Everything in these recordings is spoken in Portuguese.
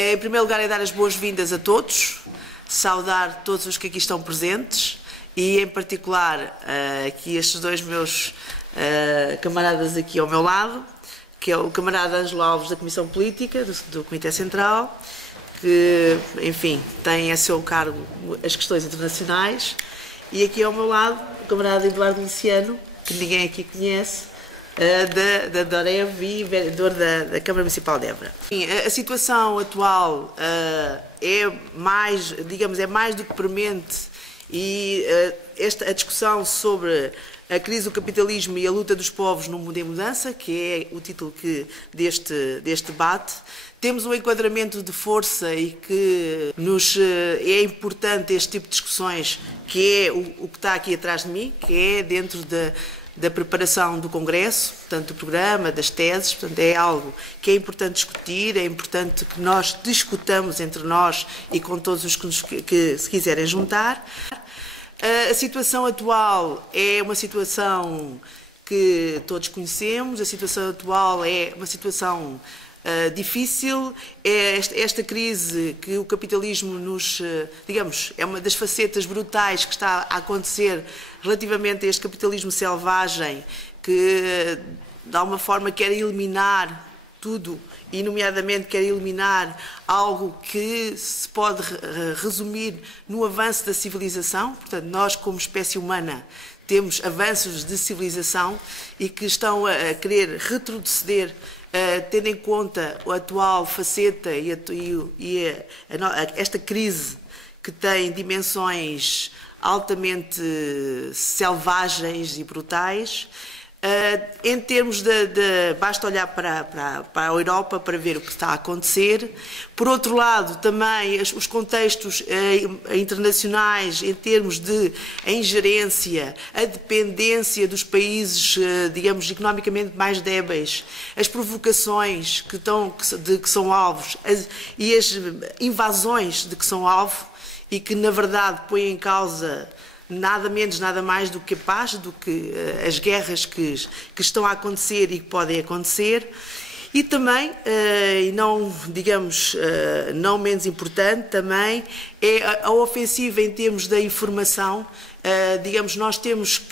Em primeiro lugar, é dar as boas-vindas a todos, saudar todos os que aqui estão presentes e, em particular, aqui estes dois meus camaradas aqui ao meu lado, que é o camarada Ângelo Alves da Comissão Política, do Comitê Central, que, enfim, tem a seu cargo as questões internacionais, e aqui ao meu lado o camarada Eduardo Luciano, que ninguém aqui conhece, da DOREV e vereador da Câmara Municipal de Évora. A situação atual é mais, digamos, é mais do que premente, e a discussão sobre a crise do capitalismo e a luta dos povos no mundo em mudança, que é o título deste debate. Temos um enquadramento de força e que é importante este tipo de discussões, que é o que está aqui atrás de mim, que é dentro da preparação do Congresso, portanto, do programa, das teses. Portanto, é algo que é importante discutir, é importante que nós discutamos entre nós e com todos os que se quiserem juntar. A situação atual é uma situação que todos conhecemos, a situação atual é uma situação difícil, é esta crise que o capitalismo digamos, é uma das facetas brutais que está a acontecer relativamente a este capitalismo selvagem, que de alguma forma quer eliminar tudo, e nomeadamente quer eliminar algo que se pode resumir no avanço da civilização. Portanto, nós como espécie humana temos avanços de civilização e que estão a querer retroceder, tendo em conta a atual faceta e esta crise que tem dimensões altamente selvagens e brutais. Em termos basta olhar para a Europa para ver o que está a acontecer. Por outro lado, também os contextos internacionais em termos de ingerência, a dependência dos países, digamos, economicamente mais débeis, as provocações de que são alvos e as invasões de que são alvo e que, na verdade, põem em causa nada menos, nada mais do que a paz, do que as guerras que estão a acontecer e que podem acontecer. E também, e não, digamos, não menos importante, também é a ofensiva em termos da informação. Digamos, nós temos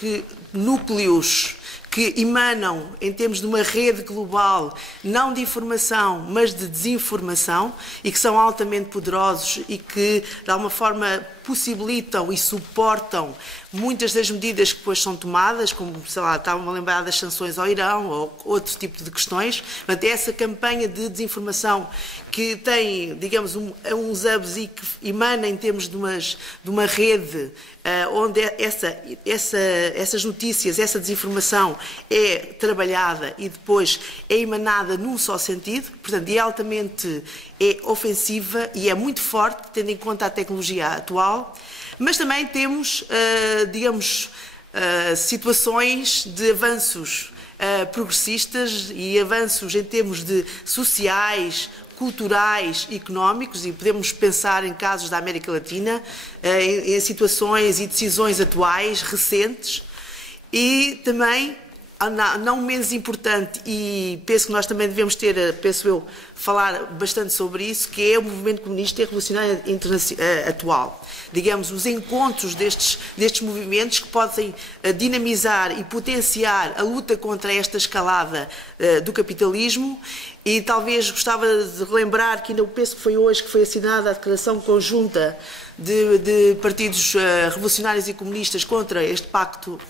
núcleos que emanam em termos de uma rede global, não de informação, mas de desinformação, e que são altamente poderosos e que, de alguma forma, possibilitam e suportam muitas das medidas que depois são tomadas, como, sei lá, estavam a lembrar das sanções ao Irão ou outro tipo de questões. Portanto, essa campanha de desinformação que tem, digamos, uns hubs e que emana em termos de uma rede onde essas notícias, essa desinformação é trabalhada e depois é emanada num só sentido. Portanto, é altamente ofensiva e é muito forte, tendo em conta a tecnologia atual. Mas também temos, digamos, situações de avanços progressistas e avanços em termos de sociais, culturais, económicos, e podemos pensar em casos da América Latina, em situações e decisões atuais, recentes, e também, não menos importante, e penso que nós também devemos penso eu, falar bastante sobre isso, que é o movimento comunista e revolucionário atual. Digamos, os encontros destes movimentos que podem dinamizar e potenciar a luta contra esta escalada do capitalismo. E talvez gostava de relembrar que ainda penso que foi hoje que foi assinada a declaração conjunta de partidos revolucionários e comunistas contra este pacto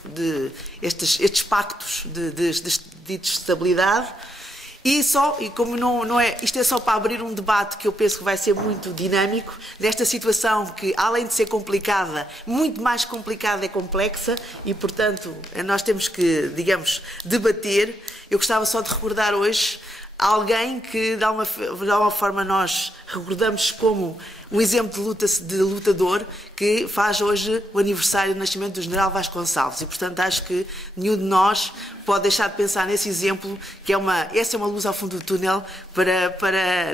estes pactos de estabilidade. E como não é, isto é só para abrir um debate que eu penso que vai ser muito dinâmico, nesta situação que, além de ser complicada, muito mais complicada e complexa, e, portanto, nós temos que, digamos, debater. Eu gostava só de recordar hoje alguém que, de alguma forma, nós recordamos como um exemplo de lutador, que faz hoje o aniversário do nascimento do General Vasconcelos. E, portanto, acho que nenhum de nós pode deixar de pensar nesse exemplo, que essa é uma luz ao fundo do túnel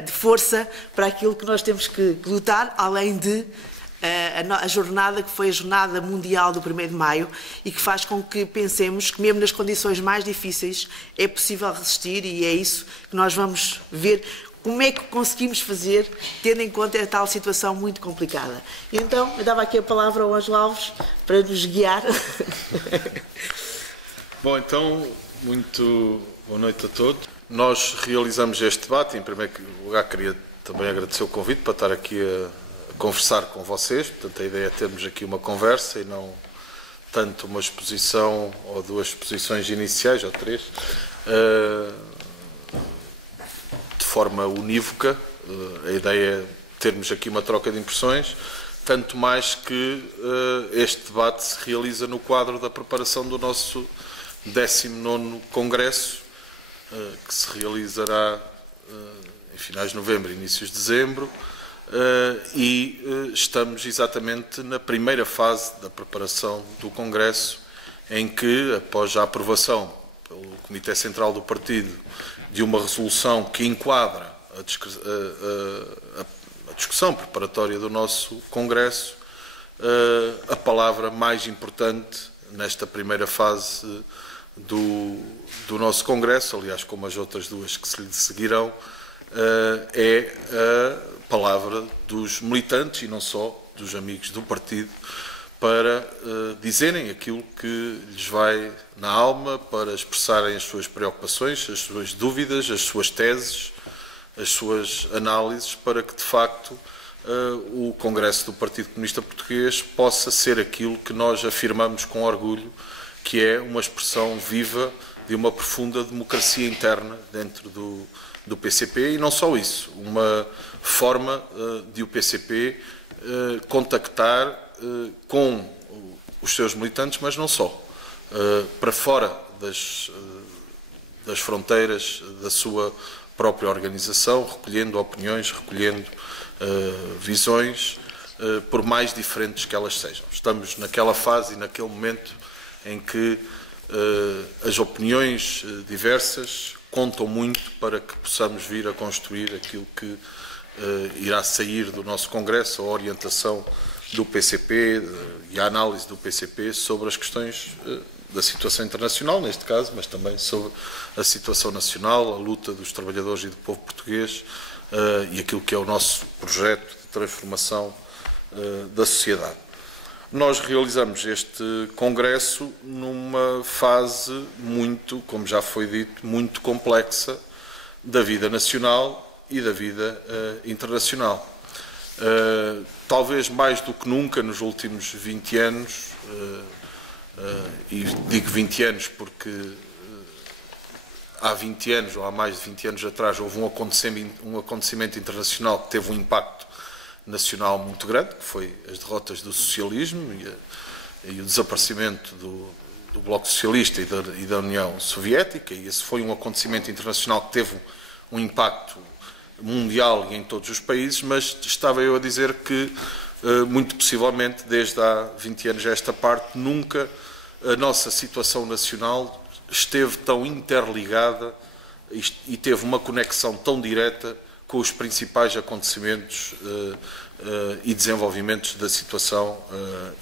de força para aquilo que nós temos que lutar, além de a jornada que foi a Jornada Mundial do 1º de Maio, e que faz com que pensemos que mesmo nas condições mais difíceis é possível resistir, e é isso que nós vamos ver como é que conseguimos fazer, tendo em conta a tal situação muito complicada. Então, eu dava aqui a palavra ao Ângelo Alves para nos guiar. Bom, então, muito boa noite a todos. Nós realizamos este debate, em primeiro lugar queria também agradecer o convite para estar aqui a conversar com vocês. Portanto, a ideia é termos aqui uma conversa e não tanto uma exposição ou duas exposições iniciais, ou três, de forma unívoca. A ideia é termos aqui uma troca de impressões, tanto mais que este debate se realiza no quadro da preparação do nosso 19º Congresso, que se realizará em finais de novembro, inícios de dezembro, e estamos exatamente na primeira fase da preparação do Congresso, em que, após a aprovação pelo Comitê Central do Partido de uma resolução que enquadra a discussão preparatória do nosso Congresso, a palavra mais importante nesta primeira fase do nosso Congresso, aliás, como as outras duas que se lhe seguirão, é a palavra dos militantes e não só dos amigos do partido para dizerem aquilo que lhes vai na alma, para expressarem as suas preocupações, as suas dúvidas, as suas teses, as suas análises, para que, de facto, o Congresso do Partido Comunista Português possa ser aquilo que nós afirmamos com orgulho, que é uma expressão viva de uma profunda democracia interna dentro do PCP, e não só isso, uma forma de o PCP contactar com os seus militantes, mas não só, para fora das fronteiras da sua própria organização, recolhendo opiniões, recolhendo visões, por mais diferentes que elas sejam. Estamos naquela fase e naquele momento em que as opiniões diversas contam muito para que possamos vir a construir aquilo que irá sair do nosso Congresso, a orientação do PCP e a análise do PCP sobre as questões da situação internacional, neste caso, mas também sobre a situação nacional, a luta dos trabalhadores e do povo português e aquilo que é o nosso projeto de transformação da sociedade. Nós realizamos este Congresso numa fase muito, como já foi dito, muito complexa da vida nacional e da vida internacional. Talvez mais do que nunca nos últimos 20 anos, e digo 20 anos porque há 20 anos ou há mais de 20 anos atrás houve um acontecimento internacional que teve um impacto nacional muito grande, que foi as derrotas do socialismo e o desaparecimento do Bloco Socialista e da União Soviética, e esse foi um acontecimento internacional que teve um impacto mundial e em todos os países, mas estava eu a dizer que, muito possivelmente, desde há 20 anos a esta parte, nunca a nossa situação nacional esteve tão interligada e teve uma conexão tão direta com os principais acontecimentos e desenvolvimentos da situação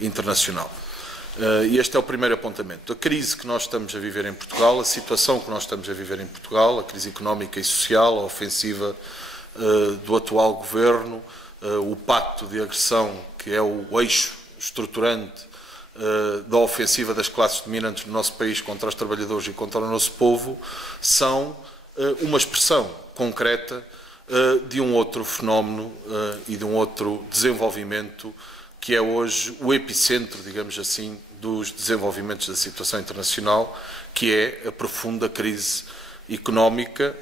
internacional. E este é o primeiro apontamento. A crise que nós estamos a viver em Portugal, a situação que nós estamos a viver em Portugal, a crise económica e social, a ofensiva do atual governo, o pacto de agressão, que é o eixo estruturante da ofensiva das classes dominantes do nosso país contra os trabalhadores e contra o nosso povo, são uma expressão concreta de um outro fenómeno e de um outro desenvolvimento que é hoje o epicentro, digamos assim, dos desenvolvimentos da situação internacional, que é a profunda crise económica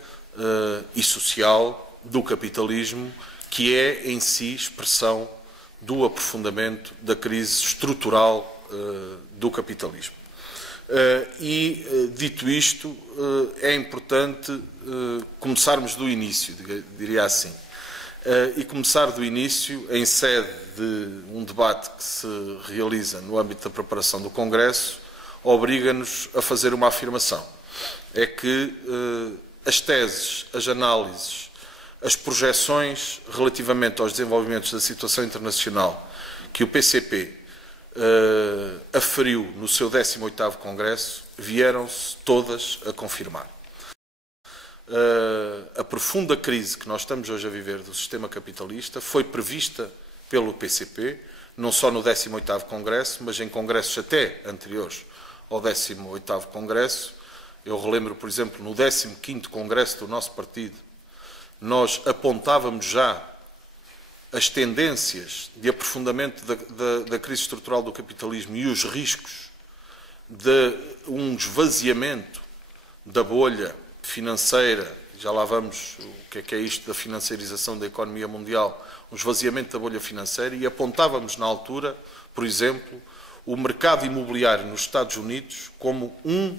e social do capitalismo, que é em si expressão do aprofundamento da crise estrutural do capitalismo. Dito isto, é importante começarmos do início, diria assim. E começar do início, em sede de um debate que se realiza no âmbito da preparação do Congresso, obriga-nos a fazer uma afirmação. É que as teses, as análises, as projeções relativamente aos desenvolvimentos da situação internacional que o PCP aferiu no seu 18º Congresso, vieram-se todas a confirmar. a profunda crise que nós estamos hoje a viver do sistema capitalista foi prevista pelo PCP, não só no 18º Congresso, mas em congressos até anteriores ao 18º Congresso. Eu relembro, por exemplo, no 15º Congresso do nosso partido, nós apontávamos já as tendências de aprofundamento da crise estrutural do capitalismo e os riscos de um esvaziamento da bolha financeira, já lá vamos o que é isto da financiarização da economia mundial, um esvaziamento da bolha financeira, e apontávamos na altura, por exemplo, o mercado imobiliário nos Estados Unidos como um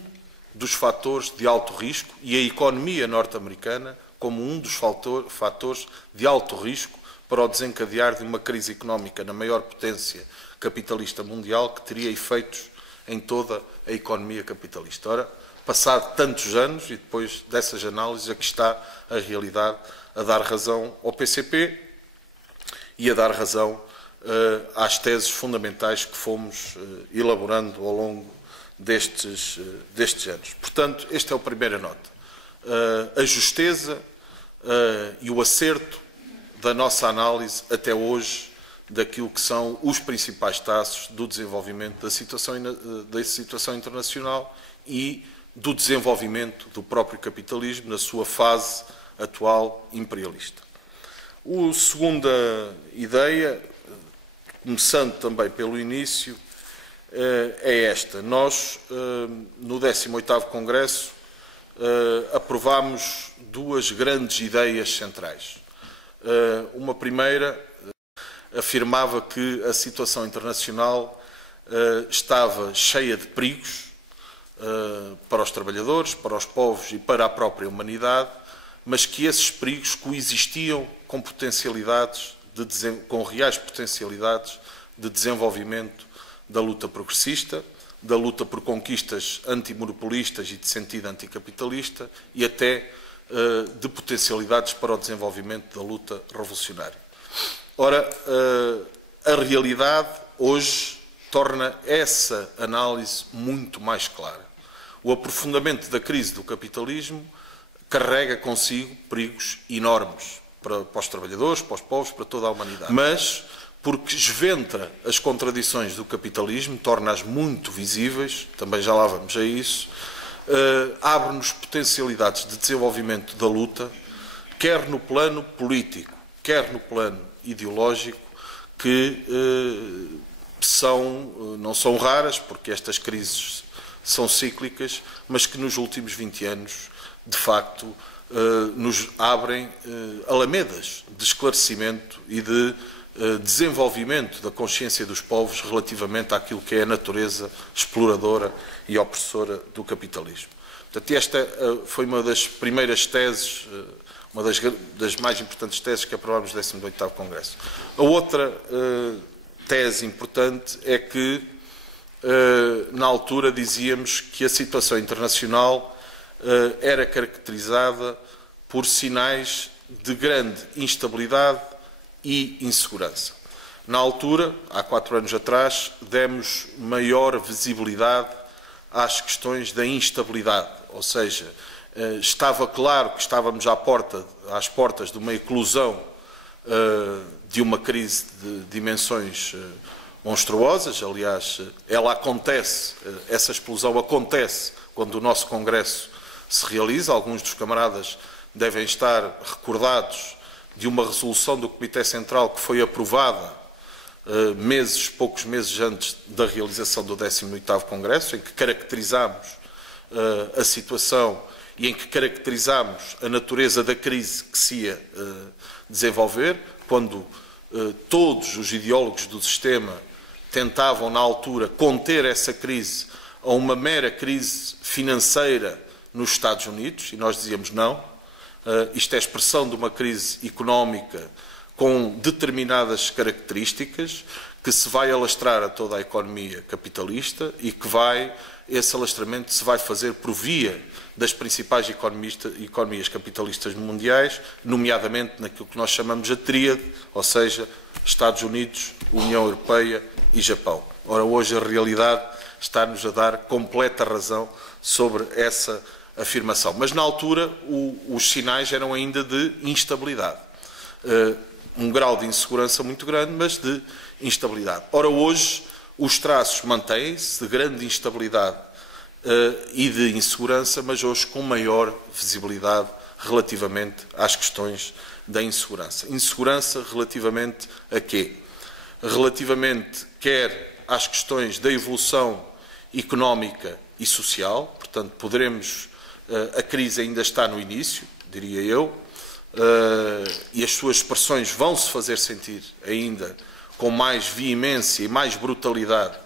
dos fatores de alto risco e a economia norte-americana como um dos fatores de alto risco para o desencadear de uma crise económica na maior potência capitalista mundial que teria efeitos em toda a economia capitalista. Ora, passado tantos anos e depois dessas análises, aqui está a realidade a dar razão ao PCP e a dar razão às teses fundamentais que fomos elaborando ao longo destes anos. Portanto, esta é a primeira nota. A justeza e o acerto da nossa análise até hoje daquilo que são os principais traços do desenvolvimento da situação internacional e do desenvolvimento do próprio capitalismo na sua fase atual imperialista. A segunda ideia, começando também pelo início, é esta. Nós, no 18º Congresso, aprovámos duas grandes ideias centrais. Uma primeira afirmava que a situação internacional estava cheia de perigos para os trabalhadores, para os povos e para a própria humanidade, mas que esses perigos coexistiam com potencialidades, com reais potencialidades de desenvolvimento da luta progressista, da luta por conquistas antimonopolistas e de sentido anticapitalista e até de potencialidades para o desenvolvimento da luta revolucionária. Ora, a realidade hoje torna essa análise muito mais clara. O aprofundamento da crise do capitalismo carrega consigo perigos enormes para os trabalhadores, para os povos, para toda a humanidade. Mas, porque esventra as contradições do capitalismo, torna-as muito visíveis, também já lá vamos a isso, abre-nos potencialidades de desenvolvimento da luta, quer no plano político, quer no plano ideológico, que não são raras, porque estas crises são cíclicas, mas que nos últimos 20 anos, de facto, nos abrem alamedas de esclarecimento e de desenvolvimento da consciência dos povos relativamente àquilo que é a natureza exploradora e opressora do capitalismo. Portanto, esta foi uma das primeiras teses, uma das mais importantes teses que aprovámos no 18º Congresso. A outra tese importante é que, na altura, dizíamos que a situação internacional era caracterizada por sinais de grande instabilidade e insegurança. Na altura, há 4 anos atrás, demos maior visibilidade às questões da instabilidade, ou seja, estava claro que estávamos às portas de uma eclosão de uma crise de dimensões monstruosas. Aliás, essa explosão acontece quando o nosso Congresso se realiza. Alguns dos camaradas devem estar recordados de uma resolução do Comitê Central que foi aprovada poucos meses antes da realização do 18º Congresso, em que caracterizámos a situação e em que caracterizámos a natureza da crise que se ia desenvolver, quando todos os ideólogos do sistema tentavam, na altura, conter essa crise a uma mera crise financeira nos Estados Unidos, e nós dizíamos não, isto é expressão de uma crise económica com determinadas características que se vai alastrar a toda a economia capitalista e que esse alastramento se vai fazer por via das principais economias capitalistas mundiais, nomeadamente naquilo que nós chamamos a tríade, ou seja, Estados Unidos, União Europeia e Japão. Ora, hoje a realidade está-nos a dar completa razão sobre essa afirmação. Mas na altura os sinais eram ainda de instabilidade. Um grau de insegurança muito grande, mas de instabilidade. Ora, hoje os traços mantêm-se de grande instabilidade e de insegurança, mas hoje com maior visibilidade relativamente às questões da insegurança. Insegurança relativamente a quê? Relativamente quer às questões da evolução económica e social, portanto, a crise ainda está no início, diria eu, e as suas expressões vão se fazer sentir ainda com mais veemência e mais brutalidade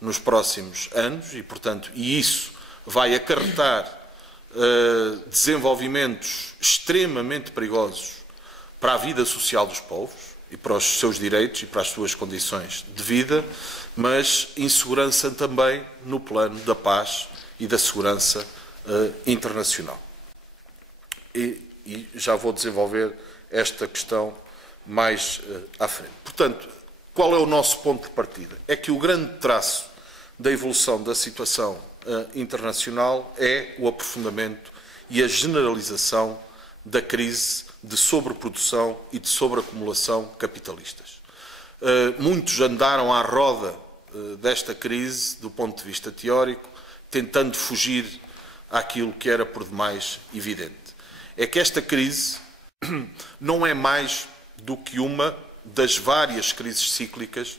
nos próximos anos e, portanto, isso vai acarretar desenvolvimentos extremamente perigosos para a vida social dos povos e para os seus direitos e para as suas condições de vida, mas insegurança também no plano da paz e da segurança internacional. E já vou desenvolver esta questão mais à frente. Portanto, qual é o nosso ponto de partida? É que o grande traço da evolução da situação internacional é o aprofundamento e a generalização da crise de sobreprodução e de sobreacumulação capitalistas. Muitos andaram à roda desta crise, do ponto de vista teórico, tentando fugir àquilo que era por demais evidente. É que esta crise não é mais do que uma das várias crises cíclicas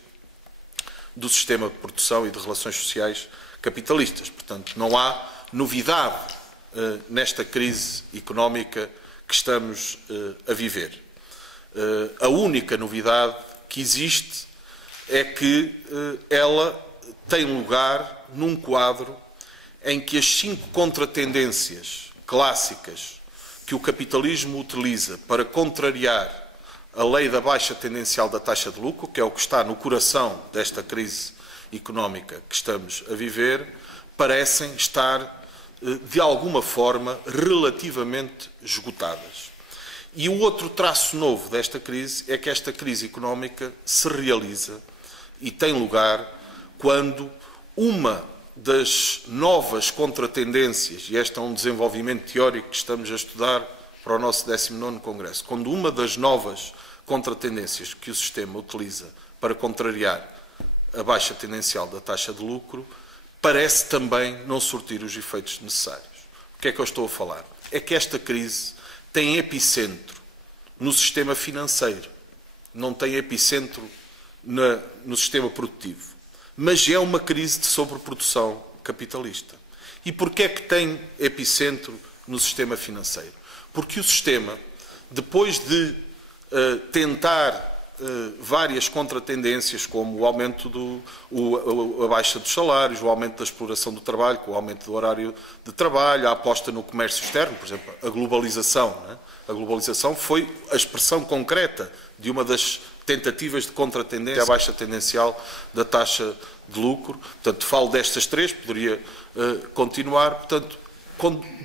do sistema de produção e de relações sociais capitalistas. Portanto, não há novidade nesta crise económica que estamos a viver. A única novidade que existe é que ela tem lugar num quadro em que as 5 contratendências clássicas que o capitalismo utiliza para contrariar a lei da baixa tendencial da taxa de lucro, que é o que está no coração desta crise económica que estamos a viver, parecem estar, de alguma forma, relativamente esgotadas. E o outro traço novo desta crise é que esta crise económica se realiza e tem lugar quando uma das novas contratendências, e este é um desenvolvimento teórico que estamos a estudar para o nosso 19º Congresso, quando uma das novas contratendências que o sistema utiliza para contrariar a baixa tendencial da taxa de lucro, parece também não surtir os efeitos necessários. O que é que eu estou a falar? É que esta crise tem epicentro no sistema financeiro, não tem epicentro no sistema produtivo, mas é uma crise de sobreprodução capitalista. E porquê é que tem epicentro no sistema financeiro? Porque o sistema, depois de tentar várias contratendências, como o aumento a baixa dos salários, o aumento da exploração do trabalho, com o aumento do horário de trabalho, a aposta no comércio externo, por exemplo, a globalização. Não é? A globalização foi a expressão concreta de uma das tentativas de contratendência à baixa tendencial da taxa de lucro. Portanto, falo destas 3, poderia continuar. Portanto,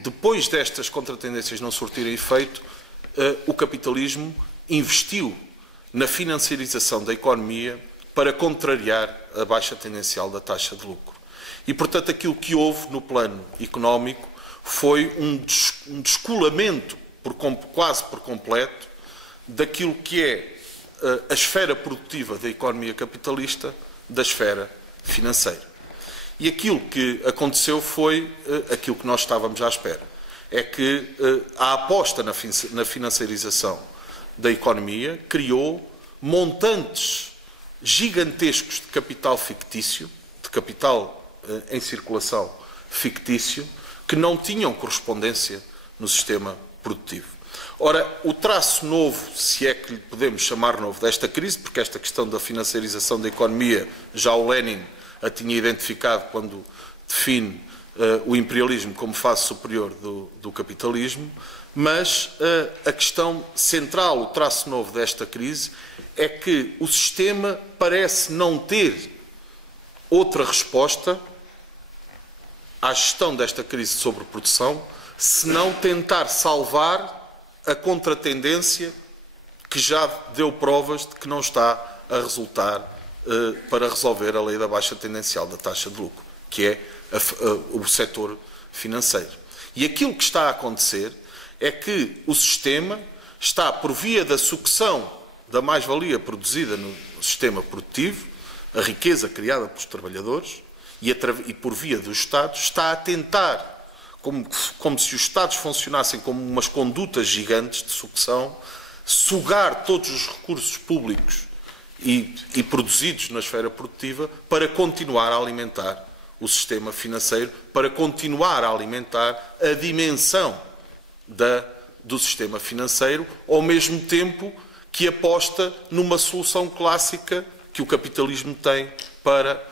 depois destas contratendências não surtirem efeito, o capitalismo investiu na financiarização da economia para contrariar a baixa tendencial da taxa de lucro. E, portanto, aquilo que houve no plano económico foi um descolamento quase por completo daquilo que é a esfera produtiva da economia capitalista da esfera financeira. E aquilo que aconteceu foi aquilo que nós estávamos à espera. É que a aposta na financiarização da economia criou montantes gigantescos de capital fictício, de capital em circulação fictício, que não tinham correspondência no sistema produtivo. Ora, o traço novo, se é que lhe podemos chamar novo, desta crise, porque esta questão da financiarização da economia, já o Lenin a tinha identificado quando define o imperialismo como fase superior do capitalismo, mas a questão central, o traço novo desta crise, é que o sistema parece não ter outra resposta à gestão desta crise de sobreprodução, senão tentar salvar a contratendência que já deu provas de que não está a resultar para resolver a lei da baixa tendencial da taxa de lucro, que é o setor financeiro. E aquilo que está a acontecer é que o sistema está, por via da sucção da mais-valia produzida no sistema produtivo, a riqueza criada pelos trabalhadores, e por via dos Estados, está a tentar, como se os Estados funcionassem como umas condutas gigantes de sucção, sugar todos os recursos públicos e produzidos na esfera produtiva para continuar a alimentar o sistema financeiro, para continuar a alimentar a dimensão do sistema financeiro, ao mesmo tempo que aposta numa solução clássica que o capitalismo tem para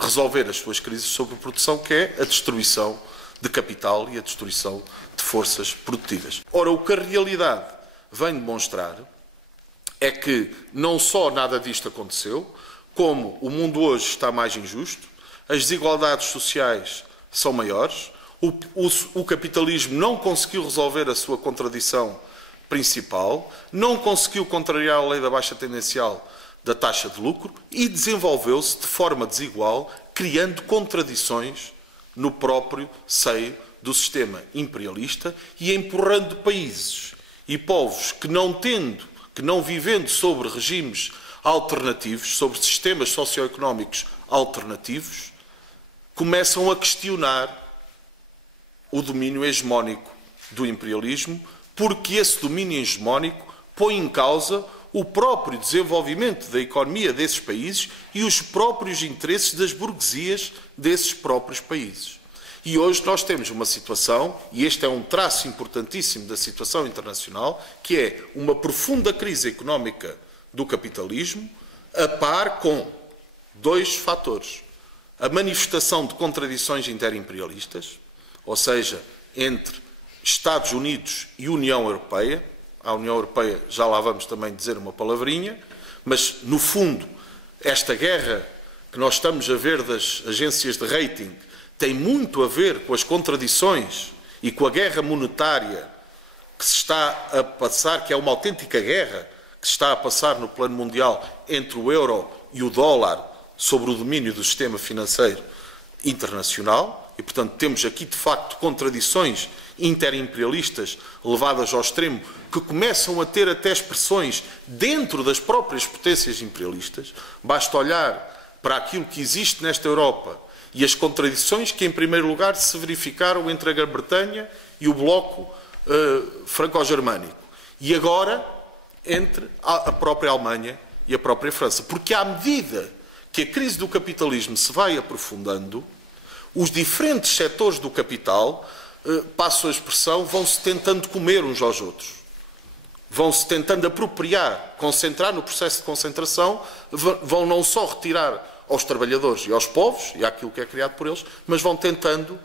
resolver as suas crises sobre produção, que é a destruição de capital e a destruição de forças produtivas. Ora, o que a realidade vem demonstrar é que não só nada disto aconteceu, como o mundo hoje está mais injusto, as desigualdades sociais são maiores, o capitalismo não conseguiu resolver a sua contradição principal, não conseguiu contrariar a lei da baixa tendencial da taxa de lucro e desenvolveu-se de forma desigual, criando contradições no próprio seio do sistema imperialista e empurrando países e povos que não vivendo sobre regimes alternativos, sobre sistemas socioeconómicos alternativos, começam a questionar o domínio hegemónico do imperialismo, porque esse domínio hegemónico põe em causa o próprio desenvolvimento da economia desses países e os próprios interesses das burguesias desses próprios países. E hoje nós temos uma situação, e este é um traço importantíssimo da situação internacional, que é uma profunda crise económica do capitalismo, a par com dois fatores. A manifestação de contradições interimperialistas, ou seja, entre Estados Unidos e União Europeia. A União Europeia, já lá vamos também dizer uma palavrinha, mas, no fundo, esta guerra que nós estamos a ver das agências de rating tem muito a ver com as contradições e com a guerra monetária que se está a passar, que é uma autêntica guerra que se está a passar no plano mundial entre o euro e o dólar sobre o domínio do sistema financeiro internacional. E, portanto, temos aqui, de facto, contradições interimperialistas levadas ao extremo, que começam a ter até expressões dentro das próprias potências imperialistas. Basta olhar para aquilo que existe nesta Europa e as contradições que, em primeiro lugar, se verificaram entre a Grã-Bretanha e o bloco franco-germânico. E agora, entre a própria Alemanha e a própria França. Porque, à medida que a crise do capitalismo se vai aprofundando, os diferentes setores do capital, passo a expressão, vão-se tentando comer uns aos outros. Vão-se tentando apropriar, concentrar no processo de concentração, vão não só retirar aos trabalhadores e aos povos, e àquilo que é criado por eles, mas vão tentando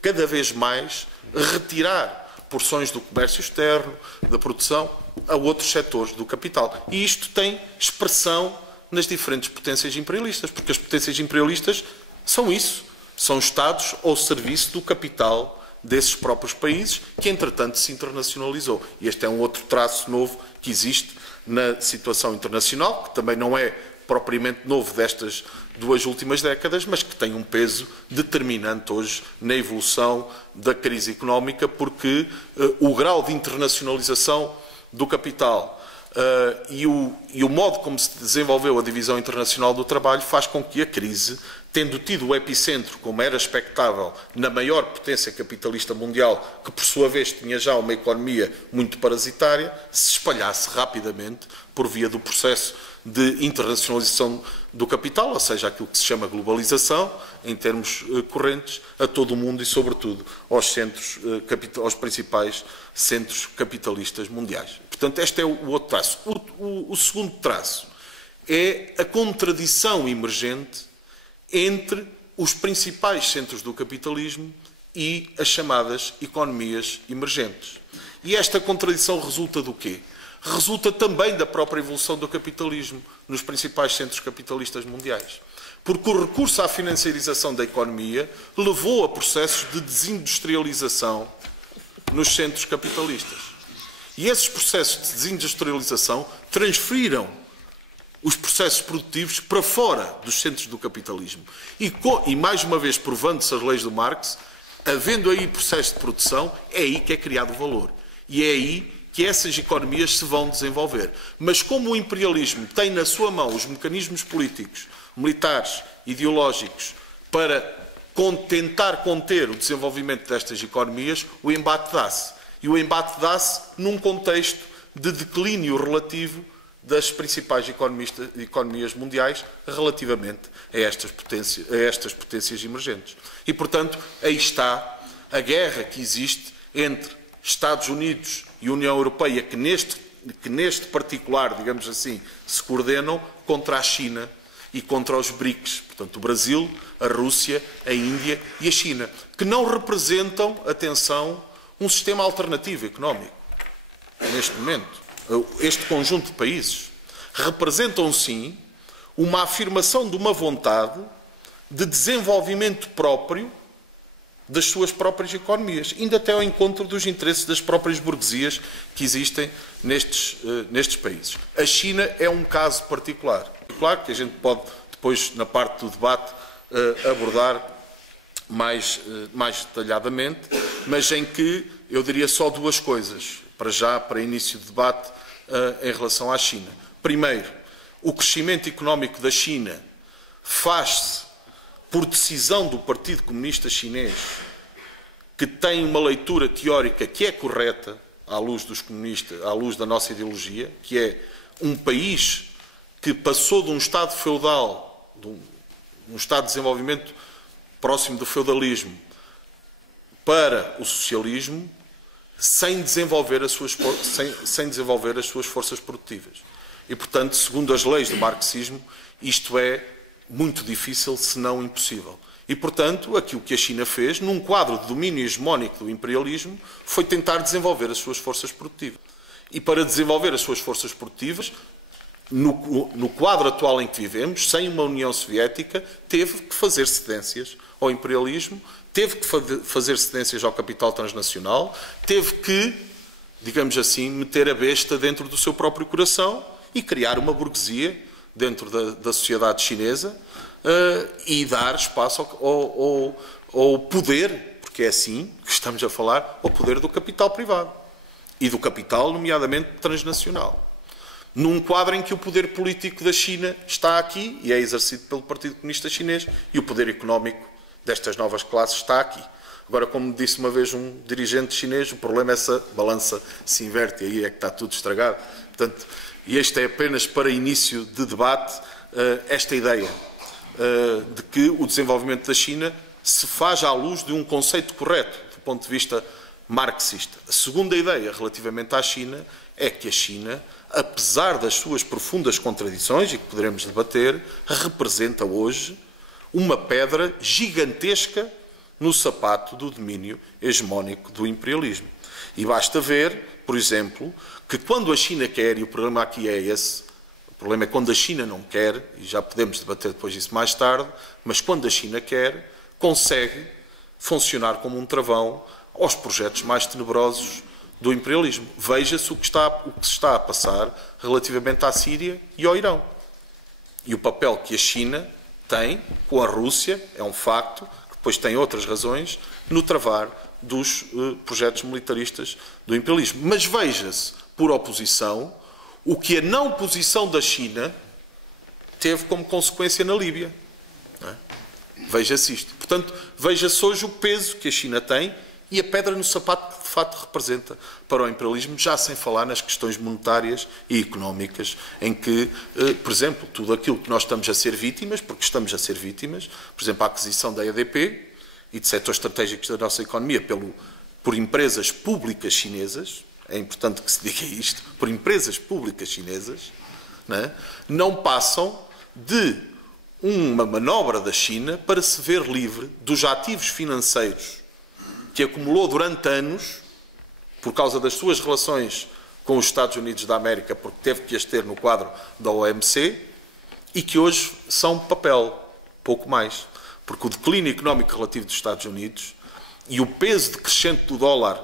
cada vez mais retirar porções do comércio externo, da produção, a outros setores do capital. E isto tem expressão nas diferentes potências imperialistas, porque as potências imperialistas são isso. São Estados ao serviço do capital desses próprios países, que entretanto se internacionalizou. E este é um outro traço novo que existe na situação internacional, que também não é propriamente novo destas duas últimas décadas, mas que tem um peso determinante hoje na evolução da crise económica, porque o grau de internacionalização do capital e o modo como se desenvolveu a divisão internacional do trabalho faz com que a crise, tendo tido o epicentro, como era expectável, na maior potência capitalista mundial, que por sua vez tinha já uma economia muito parasitária, se espalhasse rapidamente por via do processo de internacionalização do capital, ou seja, aquilo que se chama globalização, em termos correntes, a todo o mundo e, sobretudo, aos principais centros capitalistas mundiais. Portanto, este é o outro traço. O segundo traço é a contradição emergente entre os principais centros do capitalismo e as chamadas economias emergentes. E esta contradição resulta do quê? Resulta também da própria evolução do capitalismo nos principais centros capitalistas mundiais. Porque o recurso à financiarização da economia levou a processos de desindustrialização nos centros capitalistas. E esses processos de desindustrialização transferiram os processos produtivos para fora dos centros do capitalismo. E mais uma vez, provando-se as leis do Marx, havendo aí processo de produção, é aí que é criado o valor. E é aí que essas economias se vão desenvolver. Mas como o imperialismo tem na sua mão os mecanismos políticos, militares, ideológicos, para tentar conter o desenvolvimento destas economias, o embate dá-se. E o embate dá-se num contexto de declínio relativo das principais economias mundiais relativamente a estas potências emergentes. E, portanto, aí está a guerra que existe entre Estados Unidos e União Europeia, que neste particular, digamos assim, se coordenam contra a China e contra os BRICS, portanto, o Brasil, a Rússia, a Índia e a China, que não representam, atenção, um sistema alternativo económico, neste momento. Este conjunto de países representam, sim, uma afirmação de uma vontade de desenvolvimento próprio das suas próprias economias, ainda até ao encontro dos interesses das próprias burguesias que existem nestes países. A China é um caso particular, que a gente pode depois, na parte do debate, abordar mais detalhadamente, mas em que eu diria só duas coisas, para início de debate, em relação à China. Primeiro, o crescimento económico da China faz-se por decisão do Partido Comunista Chinês, que tem uma leitura teórica que é correta à luz dos comunistas, à luz da nossa ideologia, que é um país que passou de um Estado feudal, de um Estado de desenvolvimento próximo do feudalismo, para o socialismo, sem desenvolver as suas forças produtivas. E, portanto, segundo as leis do marxismo, isto é muito difícil, se não impossível. E, portanto, aquilo que a China fez, num quadro de domínio hegemónico do imperialismo, foi tentar desenvolver as suas forças produtivas. E para desenvolver as suas forças produtivas, no quadro atual em que vivemos, sem uma União Soviética, teve que fazer cedências ao imperialismo, teve que fazer cedências ao capital transnacional, teve que, digamos assim, meter a besta dentro do seu próprio coração e criar uma burguesia dentro da sociedade chinesa e dar espaço ao poder, porque é assim que estamos a falar, ao poder do capital privado e do capital, nomeadamente, transnacional. Num quadro em que o poder político da China está aqui e é exercido pelo Partido Comunista Chinês e o poder económico destas novas classes está aqui. Agora, como disse uma vez um dirigente chinês, o problema é essa balança se inverte e aí é que está tudo estragado. Portanto, e este é apenas para início de debate esta ideia de que o desenvolvimento da China se faz à luz de um conceito correto do ponto de vista marxista. A segunda ideia relativamente à China é que a China, apesar das suas profundas contradições, e que poderemos debater, representa hoje uma pedra gigantesca no sapato do domínio hegemónico do imperialismo. E basta ver, por exemplo, que quando a China quer, e o problema aqui é esse, o problema é quando a China não quer, e já podemos debater depois disso mais tarde, mas quando a China quer, consegue funcionar como um travão aos projetos mais tenebrosos do imperialismo. Veja-se o que se está a passar relativamente à Síria e ao Irão. E o papel que a China tem com a Rússia, é um facto, que depois tem outras razões, no travar dos projetos militaristas do imperialismo. Mas veja-se, por oposição, o que a não posição da China teve como consequência na Líbia. Não é? Veja-se isto. Portanto, veja-se hoje o peso que a China tem e a pedra no sapato que de facto representa para o imperialismo, já sem falar nas questões monetárias e económicas, em que, por exemplo, tudo aquilo que nós estamos a ser vítimas, porque estamos a ser vítimas, por exemplo, a aquisição da EDP e de setores estratégicos da nossa economia por empresas públicas chinesas, é importante que se diga isto, por empresas públicas chinesas, não passam de uma manobra da China para se ver livre dos ativos financeiros que acumulou durante anos, por causa das suas relações com os Estados Unidos da América, porque teve que as ter no quadro da OMC, e que hoje são papel, pouco mais. Porque o declínio económico relativo dos Estados Unidos e o peso decrescente do dólar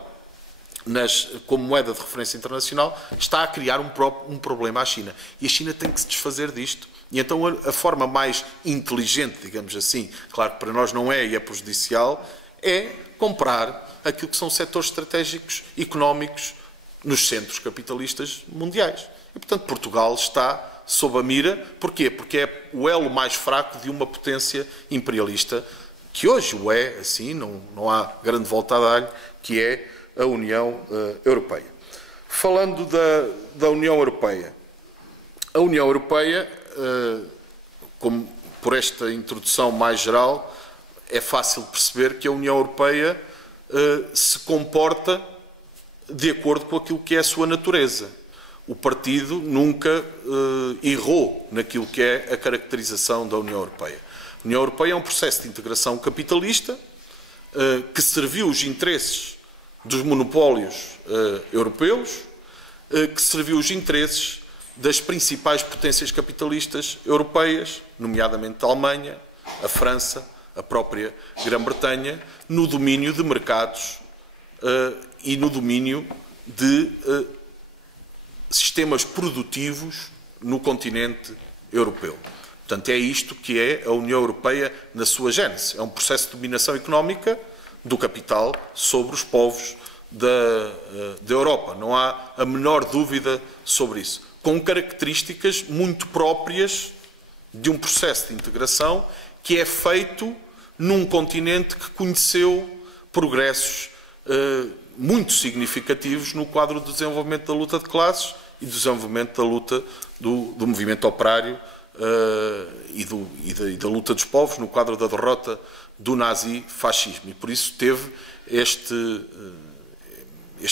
como moeda de referência internacional está a criar um problema à China. E a China tem que se desfazer disto. E então a forma mais inteligente, digamos assim, claro que para nós não é e é prejudicial, é comprar aquilo que são setores estratégicos económicos nos centros capitalistas mundiais. E, portanto, Portugal está sob a mira. Porquê? Porque é o elo mais fraco de uma potência imperialista, que hoje o é, assim, não há grande volta a dar-lhe, que é a União Europeia. Falando da União Europeia, a União Europeia, como por esta introdução mais geral, é fácil perceber que a União Europeia se comporta de acordo com aquilo que é a sua natureza. O partido nunca errou naquilo que é a caracterização da União Europeia. A União Europeia é um processo de integração capitalista que serviu os interesses dos monopólios europeus, que serviu os interesses das principais potências capitalistas europeias, nomeadamente a Alemanha, a França, a própria Grã-Bretanha, no domínio de mercados e no domínio de sistemas produtivos no continente europeu. Portanto, é isto que é a União Europeia na sua gênese. É um processo de dominação económica do capital sobre os povos da Europa. Não há a menor dúvida sobre isso. Com características muito próprias de um processo de integração que é feito num continente que conheceu progressos muito significativos no quadro do desenvolvimento da luta de classes e do desenvolvimento da luta do movimento operário e da luta dos povos no quadro da derrota do nazifascismo. E por isso teve este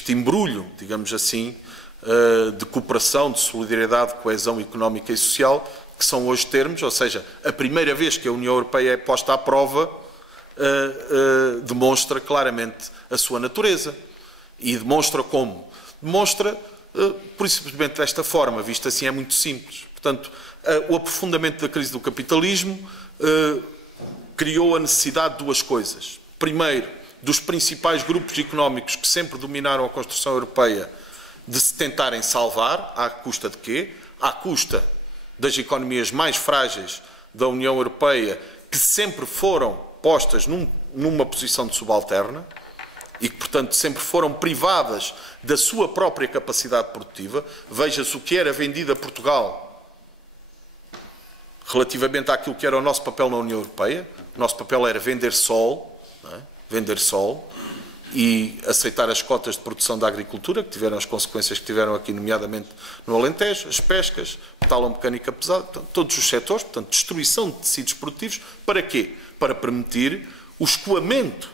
embrulho, digamos assim, de cooperação, de solidariedade, de coesão económica e social, que são hoje termos, ou seja, a primeira vez que a União Europeia é posta à prova, demonstra claramente a sua natureza. E demonstra como? Demonstra, por simplesmente desta forma, visto assim é muito simples. Portanto, o aprofundamento da crise do capitalismo criou a necessidade de duas coisas. Primeiro, dos principais grupos económicos que sempre dominaram a construção europeia de se tentarem salvar, à custa de quê? À custa das economias mais frágeis da União Europeia, que sempre foram postas numa posição de subalterna e que, portanto, sempre foram privadas da sua própria capacidade produtiva. Veja-se o que era vendido a Portugal relativamente àquilo que era o nosso papel na União Europeia. O nosso papel era vender sol, não é? Vender sol e aceitar as cotas de produção da agricultura, que tiveram as consequências que tiveram aqui, nomeadamente no Alentejo, as pescas, metalomecânica pesada, portanto, todos os setores, portanto, destruição de tecidos produtivos. Para quê? Para permitir o escoamento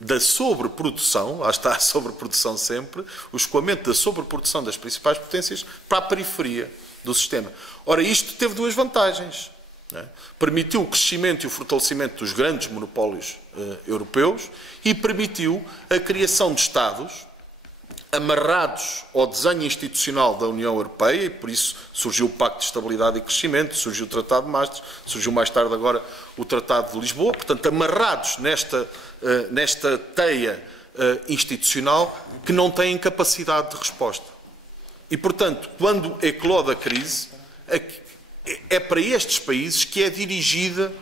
da sobreprodução, lá está a sobreprodução sempre, o escoamento da sobreprodução das principais potências para a periferia do sistema. Ora, isto teve duas vantagens. Não é? Permitiu o crescimento e o fortalecimento dos grandes monopólios europeus e permitiu a criação de Estados amarrados ao desenho institucional da União Europeia, e por isso surgiu o Pacto de Estabilidade e Crescimento, surgiu o Tratado de Maastricht, surgiu mais tarde agora o Tratado de Lisboa, portanto amarrados nesta teia institucional que não têm capacidade de resposta. E, portanto, quando eclode a crise, é para estes países que é dirigida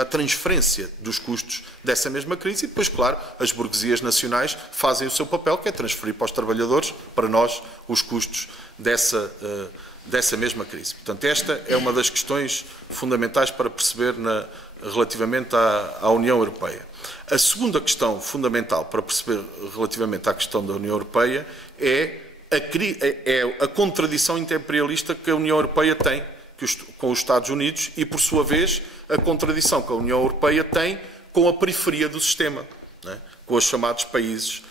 a transferência dos custos dessa mesma crise e depois, claro, as burguesias nacionais fazem o seu papel, que é transferir para os trabalhadores, para nós, os custos dessa mesma crise. Portanto, esta é uma das questões fundamentais para perceber relativamente à União Europeia. A segunda questão fundamental para perceber relativamente à questão da União Europeia é a contradição imperialista que a União Europeia tem com os Estados Unidos e, por sua vez, a contradição que a União Europeia tem com a periferia do sistema, não é? Com os chamados países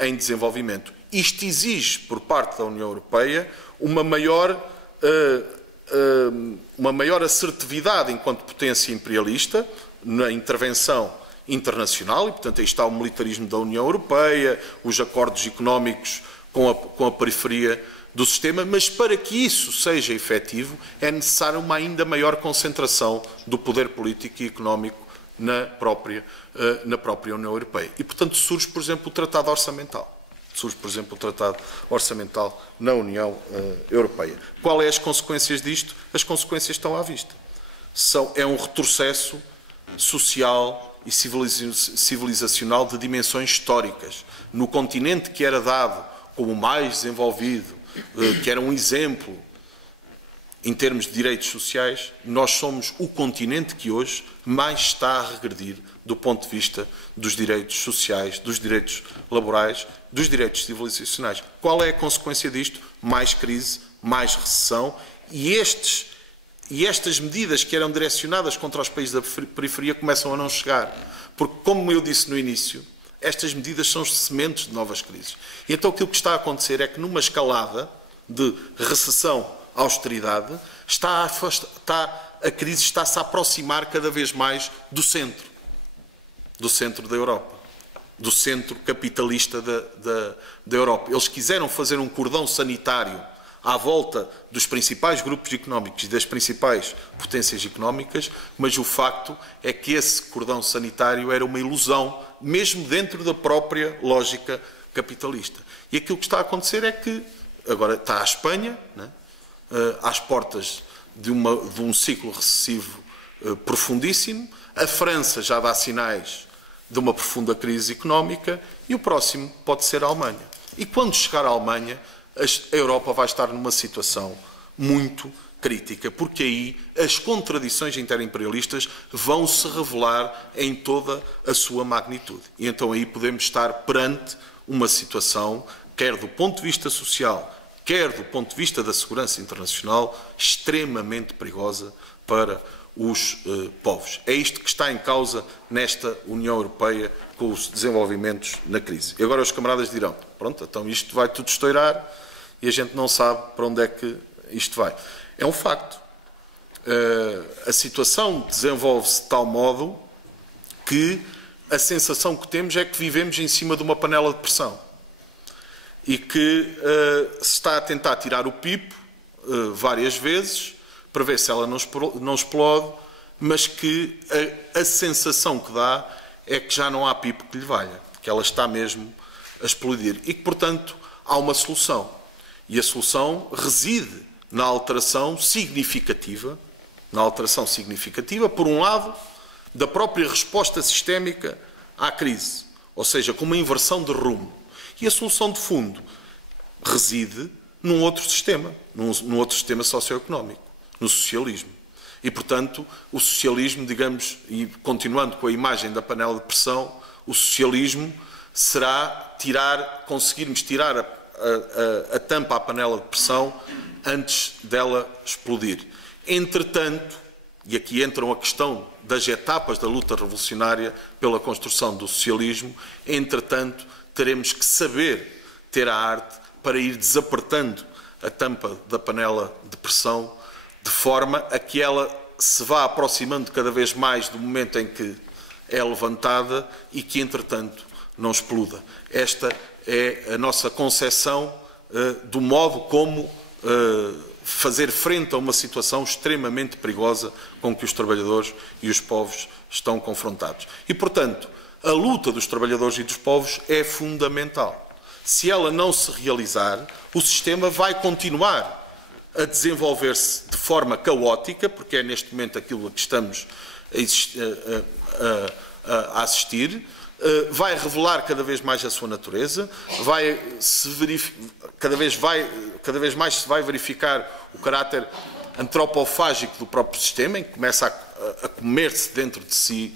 em desenvolvimento. Isto exige, por parte da União Europeia, uma maior assertividade enquanto potência imperialista na intervenção internacional e, portanto, aí está o militarismo da União Europeia, os acordos económicos com a periferia do sistema, mas para que isso seja efetivo é necessária uma ainda maior concentração do poder político e económico na própria União Europeia. E, portanto, surge, por exemplo, o Tratado Orçamental. Surge, por exemplo, o Tratado Orçamental na União Europeia. Quais são as consequências disto? As consequências estão à vista. É um retrocesso social, e civilizacional de dimensões históricas. No continente que era dado como mais desenvolvido, que era um exemplo em termos de direitos sociais, nós somos o continente que hoje mais está a regredir do ponto de vista dos direitos sociais, dos direitos laborais, dos direitos civilizacionais. Qual é a consequência disto? Mais crise, mais recessão e estas medidas que eram direcionadas contra os países da periferia começam a não chegar. Porque, como eu disse no início, estas medidas são os sementes de novas crises. E então aquilo que está a acontecer é que numa escalada de recessão, austeridade, a crise está-se a aproximar cada vez mais do centro da Europa, do centro capitalista da Europa. Eles quiseram fazer um cordão sanitário à volta dos principais grupos económicos e das principais potências económicas, mas o facto é que esse cordão sanitário era uma ilusão, mesmo dentro da própria lógica capitalista. E aquilo que está a acontecer é que agora está a Espanha, né, às portas de um ciclo recessivo profundíssimo, a França já dá sinais de uma profunda crise económica e o próximo pode ser a Alemanha. E quando chegar à Alemanha, a Europa vai estar numa situação muito crítica, porque aí as contradições interimperialistas vão se revelar em toda a sua magnitude. E então aí podemos estar perante uma situação, quer do ponto de vista social, quer do ponto de vista da segurança internacional, extremamente perigosa para os povos. É isto que está em causa nesta União Europeia com os desenvolvimentos na crise. E agora os camaradas dirão, pronto, então isto vai tudo estourar e a gente não sabe para onde é que isto vai. É um facto. A situação desenvolve-se de tal modo que a sensação que temos é que vivemos em cima de uma panela de pressão e que se está a tentar tirar o pipo várias vezes para ver se ela não explode, mas que a sensação que dá é que já não há pipo que lhe valha, que ela está mesmo a explodir e que, portanto, há uma solução. E a solução reside na alteração significativa, por um lado, da própria resposta sistémica à crise, ou seja, com uma inversão de rumo. E a solução de fundo reside num outro sistema socioeconómico, no socialismo. E, portanto, o socialismo, digamos, e continuando com a imagem da panela de pressão, o socialismo será conseguirmos tirar a tampa à panela de pressão antes dela explodir. Entretanto, e aqui entra a questão das etapas da luta revolucionária pela construção do socialismo, entretanto, teremos que saber ter a arte para ir desapertando a tampa da panela de pressão de forma a que ela se vá aproximando cada vez mais do momento em que é levantada e que, entretanto, não exploda. Esta é a nossa concepção do modo como fazer frente a uma situação extremamente perigosa com que os trabalhadores e os povos estão confrontados. E, portanto, a luta dos trabalhadores e dos povos é fundamental. Se ela não se realizar, o sistema vai continuar a desenvolver-se de forma caótica, porque é neste momento aquilo a que estamos a assistir, vai revelar cada vez mais a sua natureza, cada vez mais se vai verificar o caráter antropofágico do próprio sistema, em que começa a comer-se dentro de si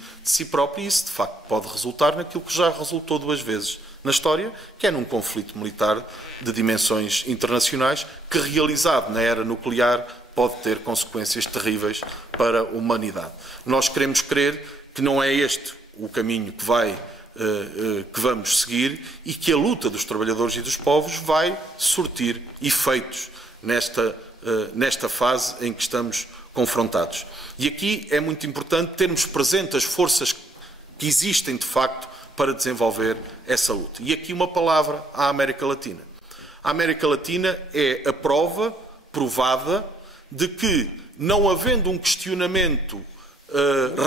próprio, e isso de facto pode resultar naquilo que já resultou duas vezes na história, que é num conflito militar de dimensões internacionais, que realizado na era nuclear pode ter consequências terríveis para a humanidade. Nós queremos crer que não é este o caminho que vamos seguir e que a luta dos trabalhadores e dos povos vai surtir efeitos nesta fase em que estamos confrontados. E aqui é muito importante termos presente as forças que existem de facto para desenvolver essa luta. E aqui uma palavra à América Latina. A América Latina é a prova provada de que, não havendo um questionamento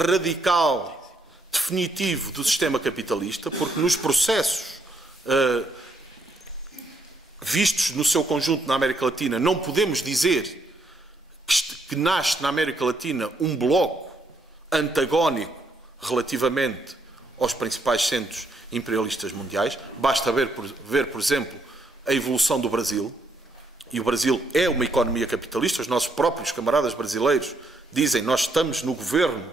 radical, definitivo do sistema capitalista, porque nos processos vistos no seu conjunto na América Latina, não podemos dizer que nasce na América Latina um bloco antagónico relativamente aos principais centros imperialistas mundiais. Basta ver, por exemplo, a evolução do Brasil. E o Brasil é uma economia capitalista. Os nossos próprios camaradas brasileiros dizem: nós estamos num governo,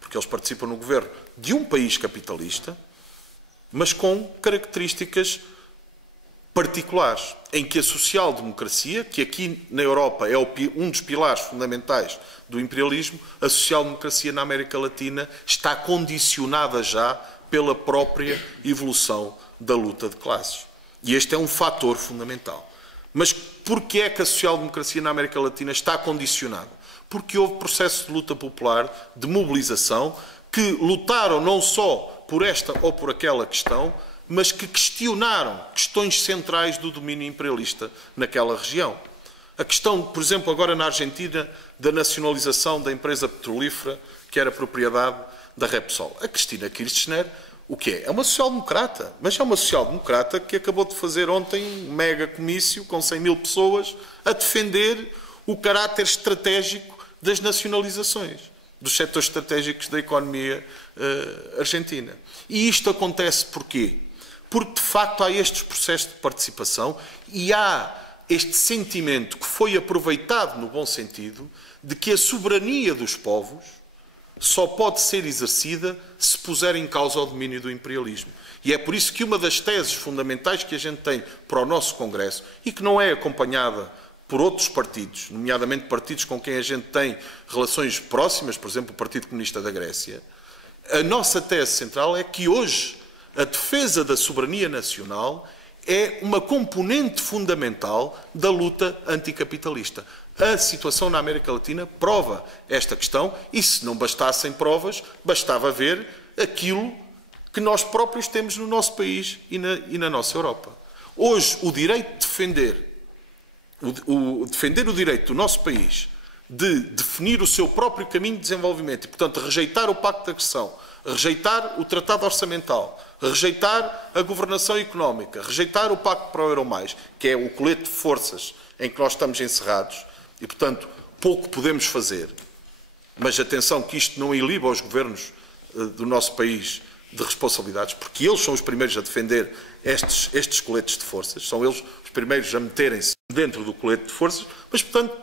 porque eles participam no governo de um país capitalista, mas com características particulares, em que a social-democracia, que aqui na Europa é um dos pilares fundamentais do imperialismo, a social-democracia na América Latina está condicionada já pela própria evolução da luta de classes. E este é um fator fundamental. Mas porquê é que a social-democracia na América Latina está condicionada? Porque houve processo de luta popular, de mobilização, que lutaram não só por esta ou por aquela questão, mas que questionaram questões centrais do domínio imperialista naquela região. A questão, por exemplo, agora na Argentina, da nacionalização da empresa petrolífera que era propriedade da Repsol. A Cristina Kirchner, o que é? É uma social-democrata, mas é uma social-democrata que acabou de fazer ontem um mega comício com 100 mil pessoas a defender o caráter estratégico das nacionalizações, dos setores estratégicos da economia argentina. E isto acontece porquê? Porque, de facto, há estes processos de participação e há este sentimento que foi aproveitado no bom sentido de que a soberania dos povos só pode ser exercida se puser em causa o domínio do imperialismo. E é por isso que uma das teses fundamentais que a gente tem para o nosso Congresso, e que não é acompanhada por outros partidos, nomeadamente partidos com quem a gente tem relações próximas, por exemplo, o Partido Comunista da Grécia, a nossa tese central é que hoje a defesa da soberania nacional é uma componente fundamental da luta anticapitalista. A situação na América Latina prova esta questão e, se não bastassem provas, bastava ver aquilo que nós próprios temos no nosso país e na nossa Europa. Hoje, o direito de defender o direito do nosso país de definir o seu próprio caminho de desenvolvimento e, portanto, rejeitar o Pacto de Agressão, rejeitar o Tratado Orçamental, rejeitar a governação económica, rejeitar o Pacto para o Euro+, que é o colete de forças em que nós estamos encerrados e, portanto, pouco podemos fazer. Mas atenção que isto não iliba os governos do nosso país de responsabilidades, porque eles são os primeiros a defender estes coletes de forças, são eles os primeiros a meterem-se dentro do colete de forças, mas, portanto,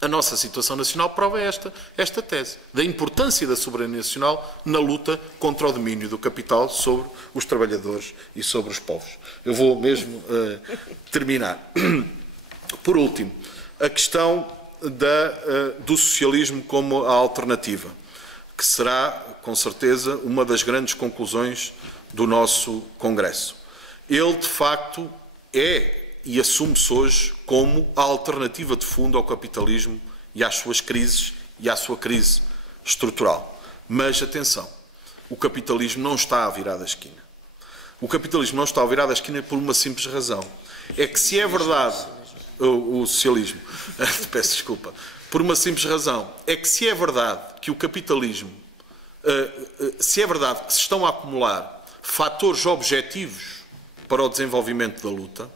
a nossa situação nacional prova esta tese, da importância da soberania nacional na luta contra o domínio do capital sobre os trabalhadores e sobre os povos. Eu vou mesmo terminar. Por último, a questão do socialismo como a alternativa, que será, com certeza, uma das grandes conclusões do nosso Congresso. Ele, de facto, é e assume-se hoje como a alternativa de fundo ao capitalismo e às suas crises e à sua crise estrutural. Mas, atenção, o capitalismo não está a virar da esquina. O capitalismo não está a virar da esquina por uma simples razão. É que se é verdade, o socialismo, peço desculpa, por uma simples razão, é que se é verdade que o capitalismo, se é verdade que se estão a acumular fatores objetivos para o desenvolvimento da luta,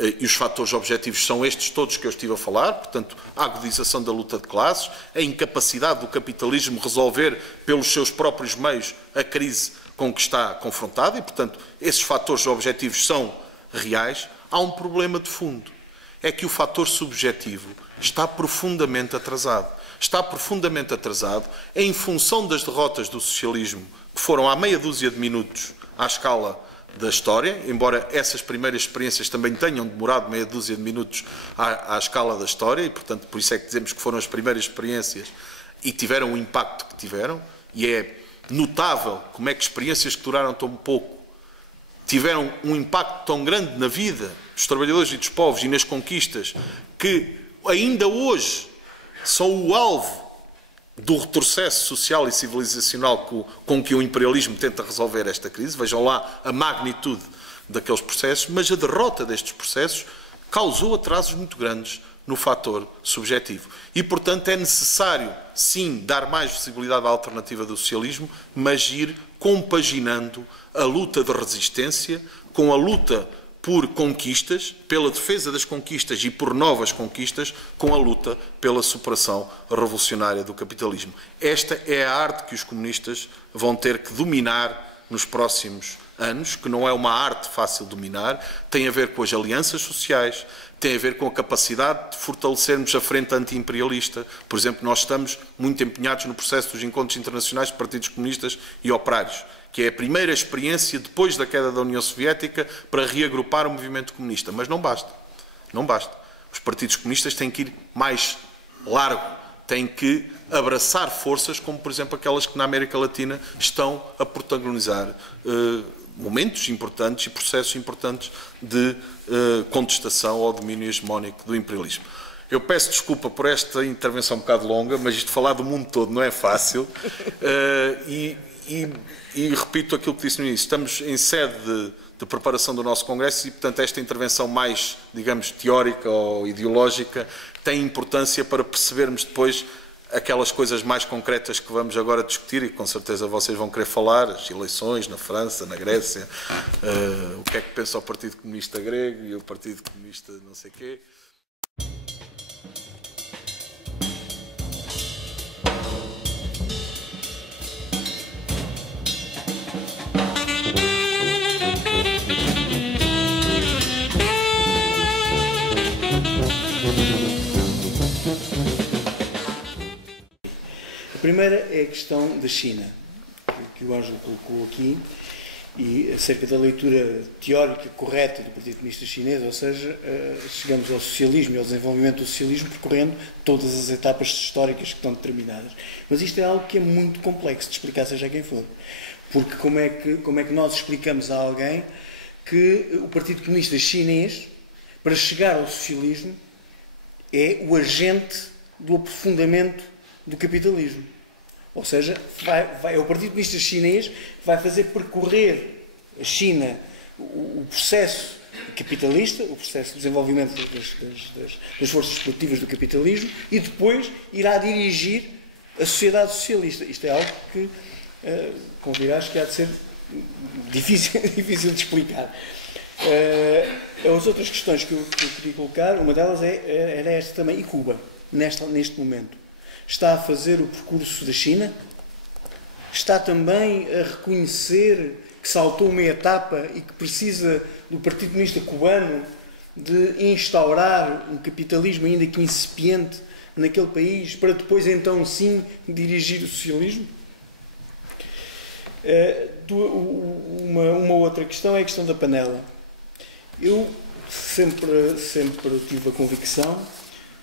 e os fatores objetivos são estes todos que eu estive a falar, portanto, a agudização da luta de classes, a incapacidade do capitalismo resolver pelos seus próprios meios a crise com que está confrontado e, portanto, esses fatores objetivos são reais. Há um problema de fundo, é que o fator subjetivo está profundamente atrasado. Está profundamente atrasado em função das derrotas do socialismo, que foram há meia dúzia de minutos à escala da história, embora essas primeiras experiências também tenham demorado meia dúzia de minutos à escala da história, e, portanto, por isso é que dizemos que foram as primeiras experiências e tiveram o impacto que tiveram, e é notável como é que experiências que duraram tão pouco tiveram um impacto tão grande na vida dos trabalhadores e dos povos e nas conquistas, que ainda hoje são o alvo do retrocesso social e civilizacional com que o imperialismo tenta resolver esta crise. Vejam lá a magnitude daqueles processos, mas a derrota destes processos causou atrasos muito grandes no fator subjetivo. E, portanto, é necessário, sim, dar mais visibilidade à alternativa do socialismo, mas ir compaginando a luta de resistência com a luta por conquistas, pela defesa das conquistas e por novas conquistas, com a luta pela superação revolucionária do capitalismo. Esta é a arte que os comunistas vão ter que dominar nos próximos anos, que não é uma arte fácil de dominar, tem a ver com as alianças sociais, tem a ver com a capacidade de fortalecermos a frente anti-imperialista. Por exemplo, nós estamos muito empenhados no processo dos encontros internacionais de partidos comunistas e operários, que é a primeira experiência depois da queda da União Soviética para reagrupar o movimento comunista. Mas não basta. Não basta. Os partidos comunistas têm que ir mais largo, têm que abraçar forças como, por exemplo, aquelas que na América Latina estão a protagonizar momentos importantes e processos importantes de contestação ao domínio hegemónico do imperialismo. Eu peço desculpa por esta intervenção um bocado longa, mas isto falar do mundo todo não é fácil. E repito aquilo que disse no início, estamos em sede de preparação do nosso Congresso e, portanto, esta intervenção mais, digamos, teórica ou ideológica tem importância para percebermos depois aquelas coisas mais concretas que vamos agora discutir e com certeza vocês vão querer falar, as eleições na França, na Grécia, o que é que pensa o Partido Comunista Grego e o Partido Comunista não sei quê. A primeira é a questão da China, que o Ângelo colocou aqui, e acerca da leitura teórica correta do Partido Comunista Chinês, ou seja, chegamos ao socialismo e ao desenvolvimento do socialismo percorrendo todas as etapas históricas que estão determinadas. Mas isto é algo que é muito complexo de explicar, seja quem for. Porque como é que nós explicamos a alguém que o Partido Comunista Chinês, para chegar ao socialismo, é o agente do aprofundamento do capitalismo. Ou seja, é o Partido Comunista Chinês que vai fazer percorrer a China o processo capitalista, o processo de desenvolvimento das forças produtivas do capitalismo e depois irá dirigir a sociedade socialista. Isto é algo que convirás que há de ser difícil de explicar. As outras questões que eu queria colocar, uma delas era esta também, e Cuba, neste momento. Está a fazer o percurso da China? Está também a reconhecer que saltou uma etapa e que precisa do Partido Comunista Cubano de instaurar um capitalismo ainda que incipiente naquele país para depois então sim dirigir o socialismo? Uma outra questão é a questão da panela. Eu sempre tive a convicção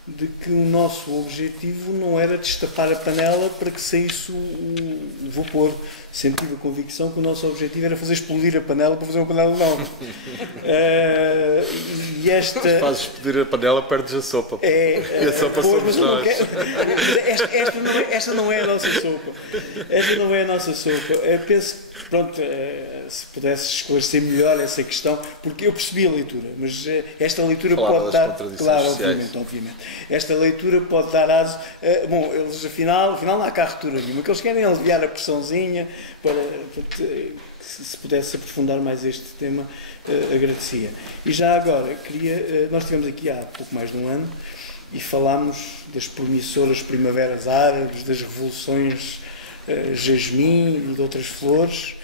de que o nosso objetivo não era destapar a panela para que saísse o vapor. Sempre tive a convicção que o nosso objetivo era fazer explodir a panela para fazer uma panela nova. Se fazes explodir a panela, perdes a sopa. E a sopa somos nós. Esta não é a nossa sopa. Esta não é a nossa sopa. Eu penso que, pronto, se pudesse esclarecer melhor essa questão, porque eu percebi a leitura, mas esta leitura pode dar... Claro, obviamente. Esta leitura pode dar aso... Bom, eles afinal não há cá ruptura nenhuma. O que eles querem é aliviar a pressãozinha para se pudesse aprofundar mais este tema, agradecia. E já agora, nós estivemos aqui há pouco mais de um ano e falámos das promissoras primaveras árabes, das revoluções jasmim e de outras flores,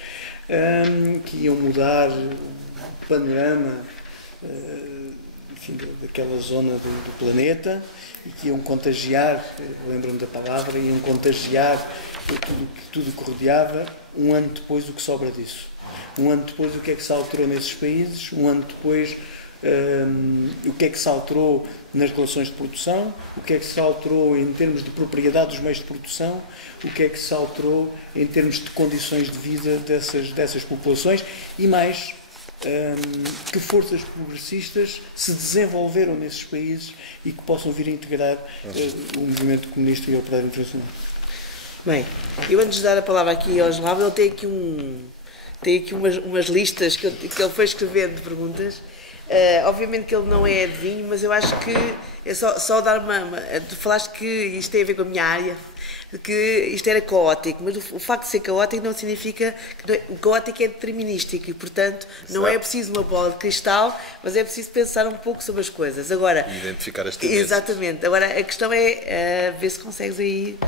que iam mudar o panorama enfim, daquela zona do planeta e que iam contagiar, lembro-me da palavra, iam contagiar tudo que rodeava. Um ano depois, o que sobra disso? Um ano depois, o que é que se alterou nesses países? Um ano depois, o que é que se alterou nas relações de produção? O que é que se alterou em termos de propriedade dos meios de produção? O que é que se alterou em termos de condições de vida dessas populações? E mais, que forças progressistas se desenvolveram nesses países e que possam vir a integrar o movimento comunista e o operário internacional? Bem, eu antes de dar a palavra aqui ao João, ele tem aqui umas listas que ele foi escrevendo de perguntas. Obviamente que ele não é adivinho, mas eu acho que é só dar Tu falaste que isto tem a ver com a minha área, que isto era caótico, mas o facto de ser caótico não significa que o caótico é determinístico e, portanto, não é preciso uma bola de cristal, mas é preciso pensar um pouco sobre as coisas. Agora, e identificar as tendências. Exatamente. Agora, a questão é ver se consegues aí...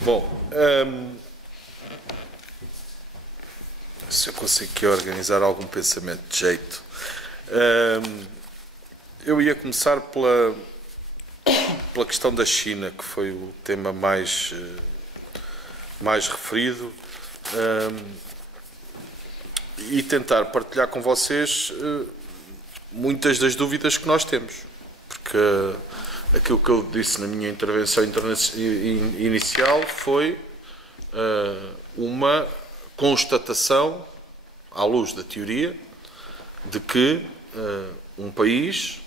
Bom, se eu consigo aqui organizar algum pensamento de jeito, eu ia começar pela questão da China, que foi o tema mais referido, e tentar partilhar com vocês muitas das dúvidas que nós temos, porque aquilo que eu disse na minha intervenção inicial foi uma constatação, à luz da teoria, de que um país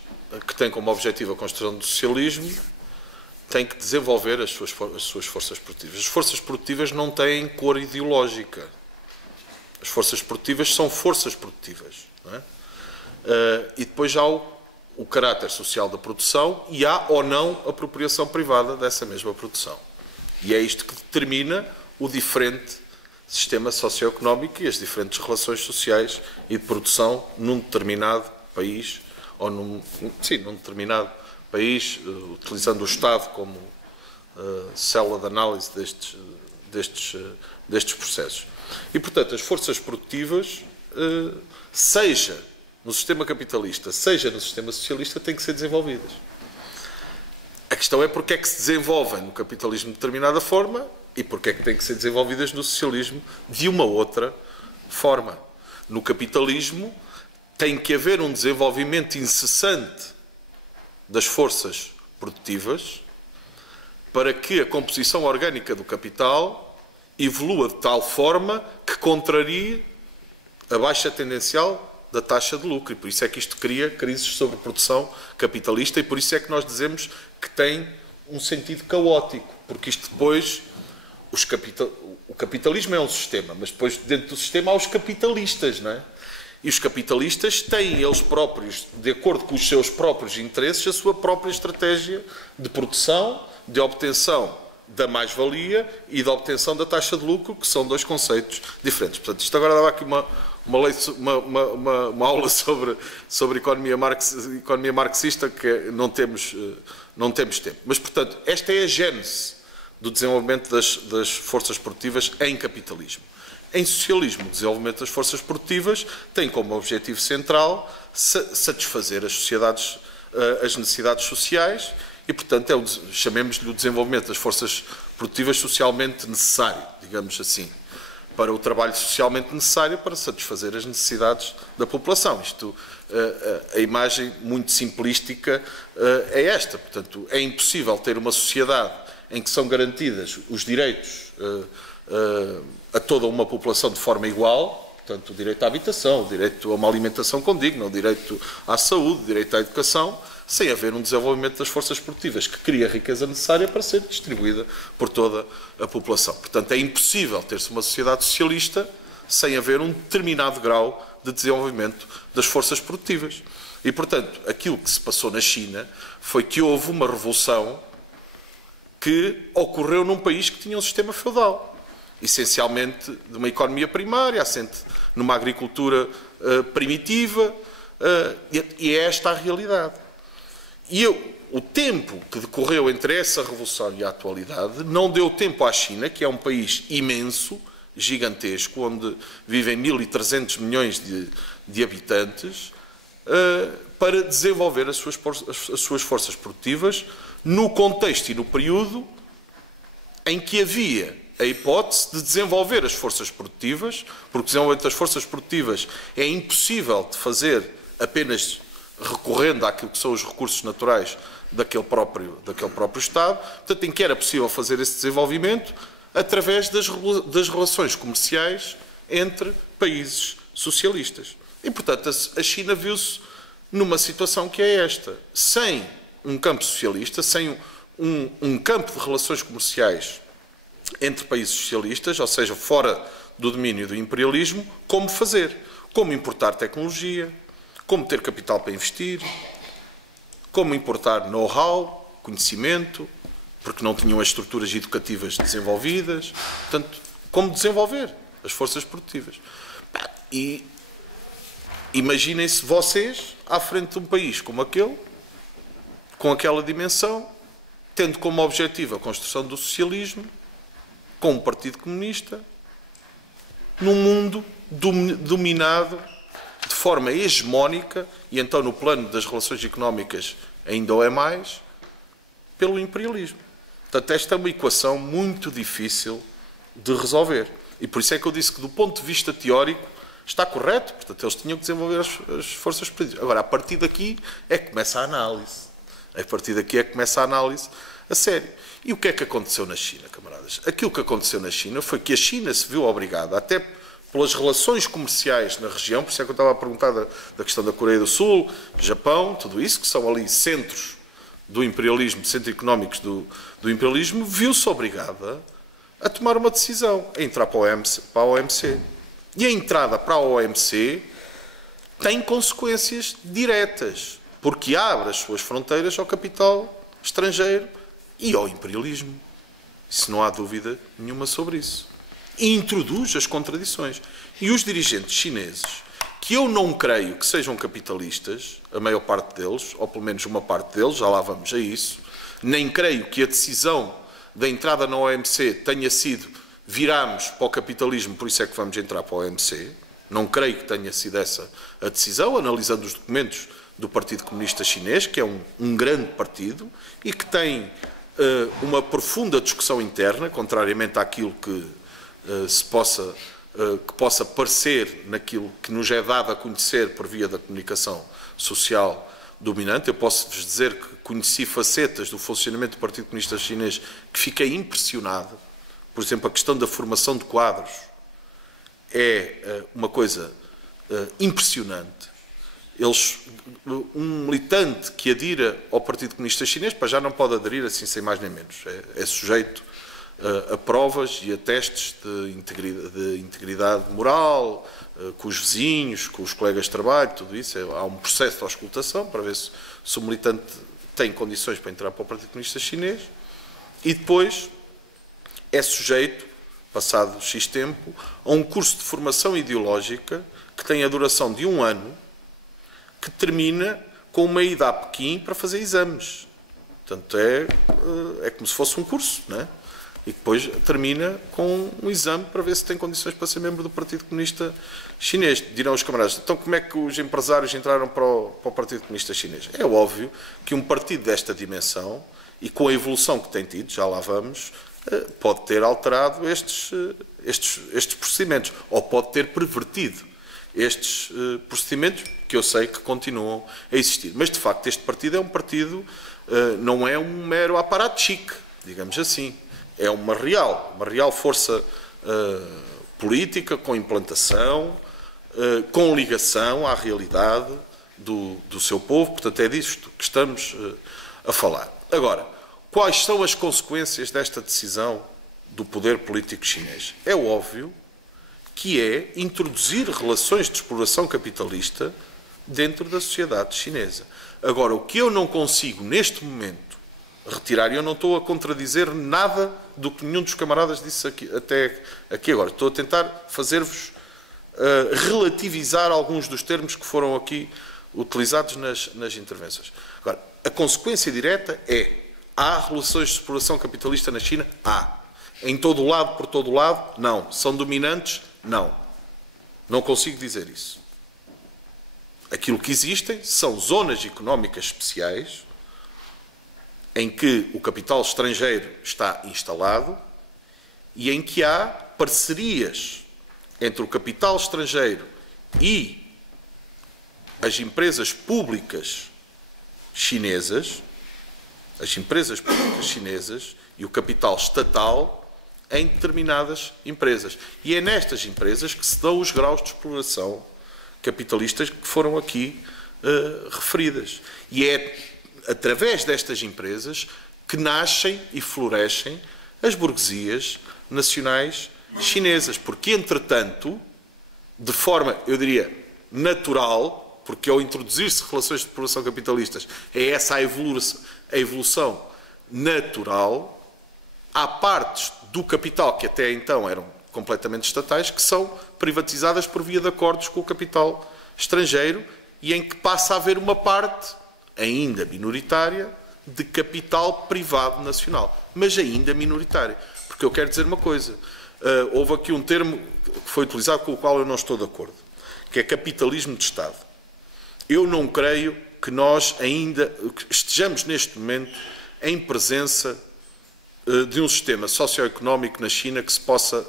que tem como objetivo a construção do socialismo tem que desenvolver as suas forças produtivas. As forças produtivas não têm cor ideológica. As forças produtivas são forças produtivas. Não é? E depois há o caráter social da produção e há ou não apropriação privada dessa mesma produção. E é isto que determina o diferente sistema socioeconómico e as diferentes relações sociais e de produção num determinado país, ou num determinado país, utilizando o Estado como célula de análise destes processos. E, portanto, as forças produtivas, seja no sistema capitalista, seja no sistema socialista, têm que ser desenvolvidas. A questão é porque é que se desenvolvem no capitalismo de determinada forma e porque é que têm que ser desenvolvidas no socialismo de uma outra forma. No capitalismo tem que haver um desenvolvimento incessante das forças produtivas para que a composição orgânica do capital evolua de tal forma que contrarie a baixa tendencial da taxa de lucro. E por isso é que isto cria crises sobre produção capitalista e por isso é que nós dizemos que tem um sentido caótico, porque isto depois... O capitalismo é um sistema, mas depois dentro do sistema há os capitalistas, não é? E os capitalistas têm eles próprios, de acordo com os seus próprios interesses, a sua própria estratégia de produção, de obtenção da mais-valia e da obtenção da taxa de lucro, que são dois conceitos diferentes. Portanto, isto agora dava aqui uma aula sobre economia marxista que não temos tempo. Mas, portanto, esta é a gênese do desenvolvimento das forças produtivas em capitalismo. Em socialismo, o desenvolvimento das forças produtivas tem como objetivo central satisfazer as necessidades sociais e, portanto, chamemos-lhe o desenvolvimento das forças produtivas socialmente necessário, digamos assim, para o trabalho socialmente necessário para satisfazer as necessidades da população. A imagem muito simplística é esta. Portanto, é impossível ter uma sociedade em que são garantidas os direitos a toda uma população de forma igual, portanto, o direito à habitação, o direito a uma alimentação condigna, o direito à saúde, o direito à educação, sem haver um desenvolvimento das forças produtivas que cria a riqueza necessária para ser distribuída por toda a população. Portanto, é impossível ter-se uma sociedade socialista sem haver um determinado grau de desenvolvimento das forças produtivas. E, portanto, aquilo que se passou na China foi que houve uma revolução que ocorreu num país que tinha um sistema feudal, essencialmente de uma economia primária, assente numa agricultura primitiva, e é esta a realidade. E o tempo que decorreu entre essa revolução e a atualidade não deu tempo à China, que é um país imenso, gigantesco, onde vivem 1.300 milhões de habitantes, para desenvolver as suas forças produtivas no contexto e no período em que havia a hipótese de desenvolver as forças produtivas, porque o desenvolvimento das forças produtivas é impossível de fazer apenas recorrendo àquilo que são os recursos naturais daquele próprio Estado, portanto, em que era possível fazer esse desenvolvimento através das relações comerciais entre países socialistas. E, portanto, a China viu-se numa situação que é esta. Sem um campo socialista, sem um campo de relações comerciais entre países socialistas, ou seja, fora do domínio do imperialismo, como fazer, como importar tecnologia, como ter capital para investir, como importar know-how, conhecimento, porque não tinham as estruturas educativas desenvolvidas, portanto, como desenvolver as forças produtivas. E imaginem-se vocês à frente de um país como aquele, com aquela dimensão, tendo como objetivo a construção do socialismo, com o Partido Comunista, num mundo dominado de forma hegemónica, e então no plano das relações económicas ainda o é mais, pelo imperialismo. Portanto, esta é uma equação muito difícil de resolver. E por isso é que eu disse que, do ponto de vista teórico, está correto. Portanto, eles tinham que desenvolver as forças políticas. Agora, a partir daqui é que começa a análise. A partir daqui é que começa a análise a sério. E o que é que aconteceu na China, camaradas? Aquilo que aconteceu na China foi que a China se viu obrigada, até pelas relações comerciais na região, por isso é que eu estava a perguntar da questão da Coreia do Sul, Japão, tudo isso, que são ali centros do imperialismo, centros económicos do imperialismo, viu-se obrigada a tomar uma decisão, a entrar para a OMC. E a entrada para a OMC tem consequências diretas, porque abre as suas fronteiras ao capital estrangeiro e ao imperialismo. Isso não há dúvida nenhuma sobre isso. E introduz as contradições. E os dirigentes chineses, que eu não creio que sejam capitalistas, a maior parte deles, ou pelo menos uma parte deles, já lá vamos a isso, nem creio que a decisão da entrada na OMC tenha sido viramos para o capitalismo, por isso é que vamos entrar para a OMC. Não creio que tenha sido essa a decisão, analisando os documentos do Partido Comunista Chinês, que é um grande partido e que tem uma profunda discussão interna, contrariamente àquilo que possa parecer naquilo que nos é dado a conhecer por via da comunicação social dominante. Eu posso-vos dizer que conheci facetas do funcionamento do Partido Comunista Chinês que fiquei impressionado. Por exemplo, a questão da formação de quadros é uma coisa impressionante. Um militante que adira ao Partido Comunista Chinês já não pode aderir assim sem mais nem menos. É sujeito a provas e a testes de integridade moral, com os vizinhos, com os colegas de trabalho, tudo isso. Há um processo de auscultação para ver se o militante tem condições para entrar para o Partido Comunista Chinês e depois é sujeito, passado X tempo, a um curso de formação ideológica que tem a duração de 1 ano, que termina com uma ida a Pequim para fazer exames. Portanto, é como se fosse um curso, não é? E depois termina com um exame para ver se tem condições para ser membro do Partido Comunista Chinês. Dirão os camaradas, então como é que os empresários entraram para o Partido Comunista Chinês? É óbvio que um partido desta dimensão, e com a evolução que tem tido, já lá vamos, pode ter alterado estes procedimentos, ou pode ter pervertido estes procedimentos, que eu sei que continuam a existir. Mas, de facto, este partido é um partido, não é um mero aparato chique, digamos assim. É uma real força política, com implantação, com ligação à realidade do seu povo. Portanto, é disto que estamos a falar. Agora, quais são as consequências desta decisão do poder político chinês? É óbvio que é introduzir relações de exploração capitalista dentro da sociedade chinesa. Agora, o que eu não consigo, neste momento, retirar, e eu não estou a contradizer nada do que nenhum dos camaradas disse até aqui agora, estou a tentar fazer-vos relativizar alguns dos termos que foram aqui utilizados nas intervenções. Agora, a consequência direta é: há relações de exploração capitalista na China? Há. Em todo o lado, por todo o lado? Não. São dominantes? Não. Não consigo dizer isso. Aquilo que existem são zonas económicas especiais em que o capital estrangeiro está instalado e em que há parcerias entre o capital estrangeiro e as empresas públicas chinesas, e o capital estatal em determinadas empresas. E é nestas empresas que se dão os graus de exploração capitalistas que foram aqui referidas. E é através destas empresas que nascem e florescem as burguesias nacionais chinesas, porque, entretanto, de forma, eu diria, natural, porque ao introduzir-se relações de exploração capitalistas é essa a evolução natural, há partes do capital que até então eram completamente estatais, que são privatizadas por via de acordos com o capital estrangeiro e em que passa a haver uma parte, ainda minoritária, de capital privado nacional, mas ainda minoritária. Porque eu quero dizer uma coisa, houve aqui um termo que foi utilizado com o qual eu não estou de acordo, que é capitalismo de Estado. Eu não creio que nós ainda estejamos neste momento em presença de um sistema socioeconómico na China que se possa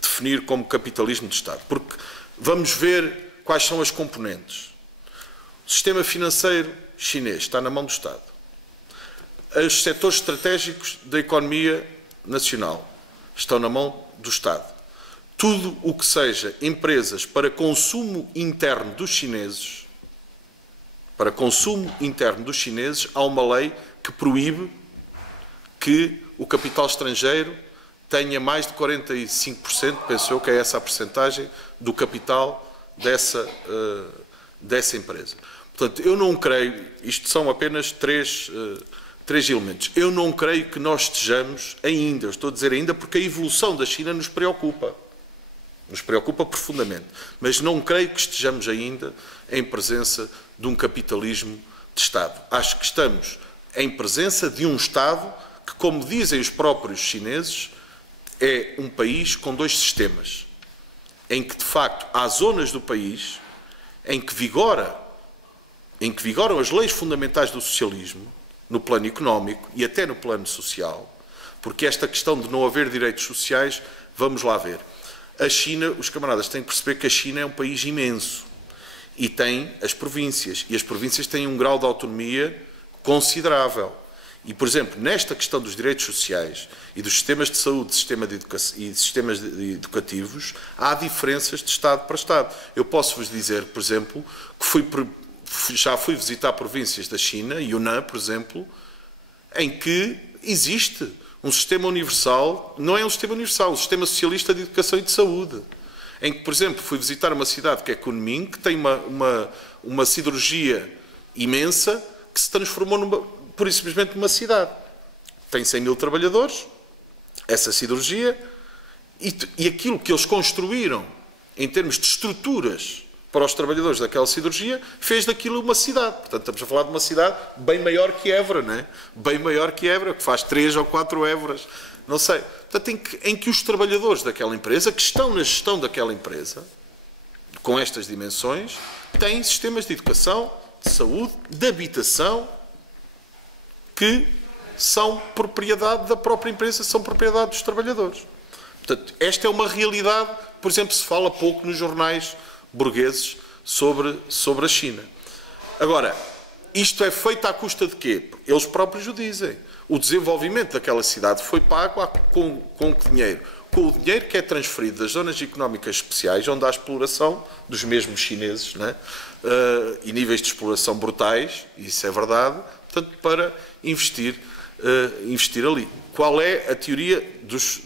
definir como capitalismo de Estado. Porque vamos ver quais são as componentes. O sistema financeiro chinês está na mão do Estado. Os setores estratégicos da economia nacional estão na mão do Estado. Tudo o que seja empresas para consumo interno dos chineses, há uma lei que proíbe que o capital estrangeiro tenha mais de 45%, penso eu que é essa a percentagem, do capital dessa empresa. Portanto, eu não creio, isto são apenas três elementos, eu não creio que nós estejamos ainda, eu estou a dizer ainda porque a evolução da China nos preocupa profundamente, mas não creio que estejamos ainda em presença de um capitalismo de Estado. Acho que estamos em presença de um Estado que, como dizem os próprios chineses, é um país com dois sistemas, em que, de facto, há zonas do país em que vigoram as leis fundamentais do socialismo, no plano económico e até no plano social, porque esta questão de não haver direitos sociais, vamos lá ver. A China, os camaradas têm que perceber que a China é um país imenso e tem as províncias, e as províncias têm um grau de autonomia considerável. E, por exemplo, nesta questão dos direitos sociais e dos sistemas de saúde e sistemas educativos, há diferenças de Estado para Estado. Eu posso-vos dizer, por exemplo, que já fui visitar províncias da China, Yunnan, por exemplo, em que existe um sistema universal, não é um sistema universal, um sistema socialista de educação e de saúde, em que, por exemplo, fui visitar uma cidade que é Kunming, que tem uma siderurgia imensa, que se transformou pura e simplesmente numa cidade. Tem 100 mil trabalhadores, essa siderurgia, e aquilo que eles construíram em termos de estruturas para os trabalhadores daquela siderurgia, fez daquilo uma cidade. Portanto, estamos a falar de uma cidade bem maior que Évora, não é? Bem maior que Évora, que faz 3 ou 4 Évoras, não sei. Portanto, em que os trabalhadores daquela empresa, que estão na gestão daquela empresa, com estas dimensões, têm sistemas de educação, de saúde, de habitação, que são propriedade da própria empresa, são propriedade dos trabalhadores. Portanto, esta é uma realidade, por exemplo, se fala pouco nos jornais burgueses sobre a China. Agora, isto é feito à custa de quê? Eles próprios o dizem. O desenvolvimento daquela cidade foi pago com que dinheiro? Com o dinheiro que é transferido das zonas económicas especiais, onde há exploração dos mesmos chineses, né? E níveis de exploração brutais, isso é verdade, portanto, para investir ali. Qual é a teoria dos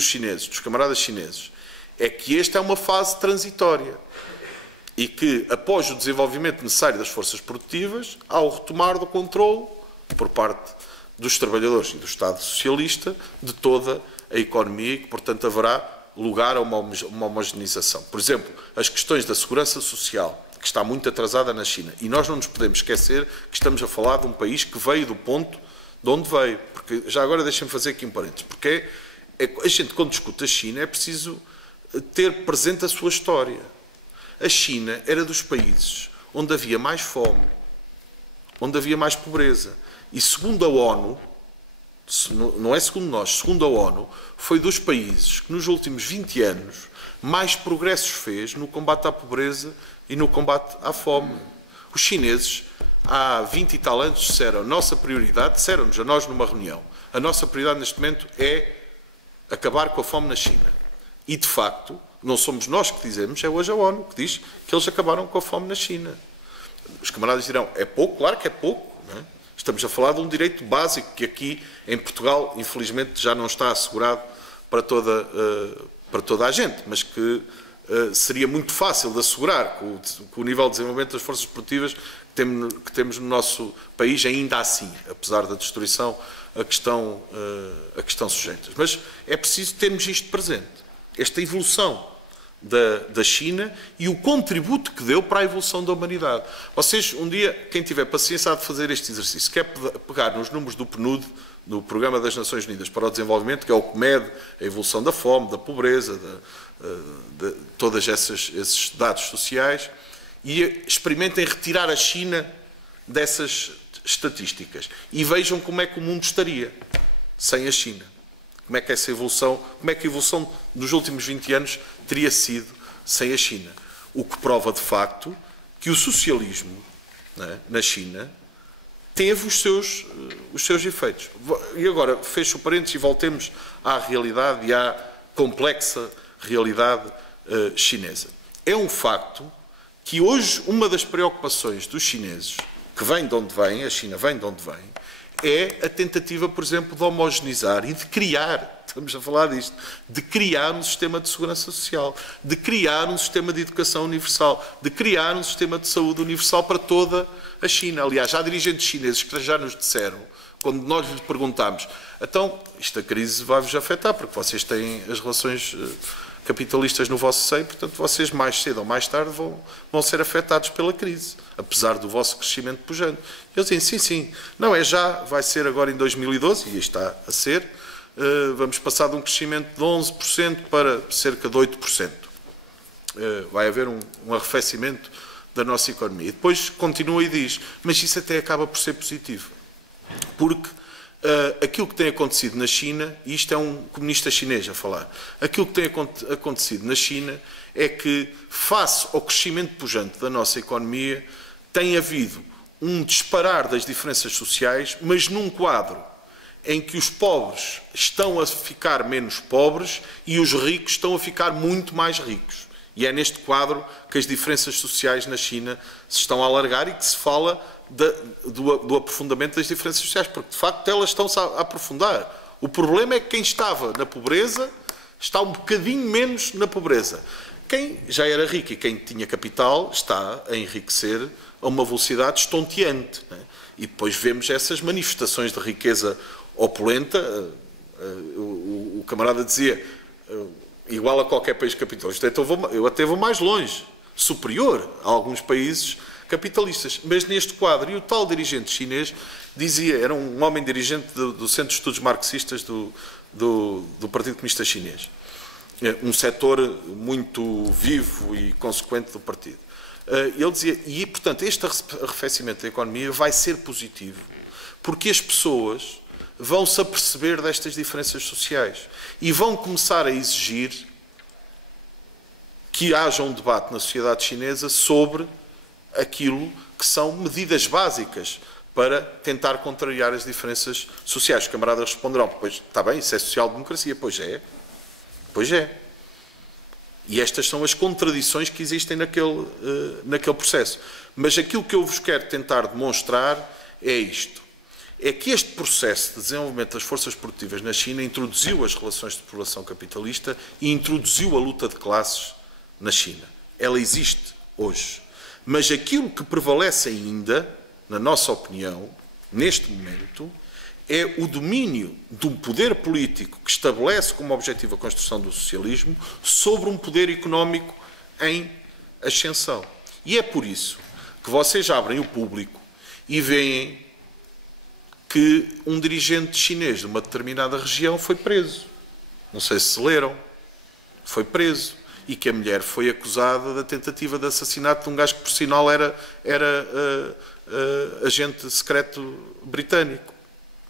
chineses, dos camaradas chineses? É que esta é uma fase transitória e que, após o desenvolvimento necessário das forças produtivas, há o retomar do controle, por parte dos trabalhadores e do Estado socialista, de toda a economia e que, portanto, haverá lugar a uma homogeneização. Por exemplo, as questões da segurança social, que está muito atrasada na China. E nós não nos podemos esquecer que estamos a falar de um país que veio do ponto de onde veio. Porque, já agora deixem-me fazer aqui um parênteses, porque a gente, quando discute a China, é preciso ter presente a sua história. A China era dos países onde havia mais fome, onde havia mais pobreza. E segundo a ONU, não é segundo nós, segundo a ONU, foi dos países que nos últimos 20 anos mais progressos fez no combate à pobreza e no combate à fome. Os chineses, há 20 e tal anos, disseram, a nossa prioridade, disseram-nos a nós numa reunião, a nossa prioridade neste momento é acabar com a fome na China. E, de facto, não somos nós que dizemos, é hoje a ONU que diz que eles acabaram com a fome na China. Os camaradas dirão, é pouco? Claro que é pouco. Não é? Estamos a falar de um direito básico que aqui, em Portugal, infelizmente, já não está assegurado para toda a gente, mas que seria muito fácil de assegurar com o nível de desenvolvimento das forças produtivas que temos no nosso país, ainda assim, apesar da destruição a que estão sujeitas. Mas é preciso termos isto presente, esta evolução da China e o contributo que deu para a evolução da humanidade. Vocês, um dia, quem tiver paciência há de fazer este exercício, quer pegar nos números do PNUD, no Programa das Nações Unidas para o Desenvolvimento, que é o que mede a evolução da fome, da pobreza, de todos esses dados sociais, e experimentem retirar a China dessas estatísticas e vejam como é que o mundo estaria sem a China. Como é que essa evolução, como é que a evolução dos últimos 20 anos teria sido sem a China? O que prova, de facto, que o socialismo, né, na China teve os seus efeitos. E agora, fecho o parênteses e voltemos à realidade e à complexa realidade chinesa. É um facto que hoje uma das preocupações dos chineses, que vem de onde vem, a China vem de onde vem, é a tentativa, por exemplo, de homogeneizar e de criar, estamos a falar disto, de criar um sistema de segurança social, de criar um sistema de educação universal, de criar um sistema de saúde universal para toda a China. Aliás, há dirigentes chineses que já nos disseram, quando nós lhes perguntámos, então, esta crise vai-vos afetar, porque vocês têm as relações capitalistas no vosso seio, portanto, vocês mais cedo ou mais tarde vão ser afetados pela crise, apesar do vosso crescimento pujante. Eu disse, sim, não é já, vai ser agora em 2012, e está a ser, vamos passar de um crescimento de 11% para cerca de 8%. Vai haver um arrefecimento da nossa economia. E depois continua e diz, mas isso até acaba por ser positivo, porque aquilo que tem acontecido na China, e isto é um comunista chinês a falar, aquilo que tem acontecido na China é que, face ao crescimento pujante da nossa economia, tem havido um disparar das diferenças sociais, mas num quadro em que os pobres estão a ficar menos pobres e os ricos estão a ficar muito mais ricos. E é neste quadro que as diferenças sociais na China se estão a alargar e que se fala do aprofundamento das diferenças sociais, porque de facto elas estão-se a aprofundar. O problema é que quem estava na pobreza está um bocadinho menos na pobreza. Quem já era rico e quem tinha capital está a enriquecer a uma velocidade estonteante, né? E depois vemos essas manifestações de riqueza opulenta. O camarada dizia, igual a qualquer país capitalista, eu até vou mais longe, superior a alguns países capitalistas, mas neste quadro, e o tal dirigente chinês dizia, era um homem dirigente do Centro de Estudos Marxistas do Partido Comunista Chinês, um setor muito vivo e consequente do partido. Ele dizia, e portanto este arrefecimento da economia vai ser positivo, porque as pessoas vão se aperceber destas diferenças sociais e vão começar a exigir que haja um debate na sociedade chinesa sobre aquilo que são medidas básicas para tentar contrariar as diferenças sociais. Os camaradas responderão, pois está bem, isso é social-democracia. Pois é, pois é. E estas são as contradições que existem naquele processo. Mas aquilo que eu vos quero tentar demonstrar é isto. É que este processo de desenvolvimento das forças produtivas na China introduziu as relações de população capitalista e introduziu a luta de classes na China. Ela existe hoje. Mas aquilo que prevalece ainda, na nossa opinião, neste momento, é o domínio de um poder político que estabelece como objetivo a construção do socialismo sobre um poder económico em ascensão. E é por isso que vocês abrem o público e veem que um dirigente chinês de uma determinada região foi preso. Não sei se leram. Foi preso. E que a mulher foi acusada da tentativa de assassinato de um gajo que, por sinal, era agente secreto britânico.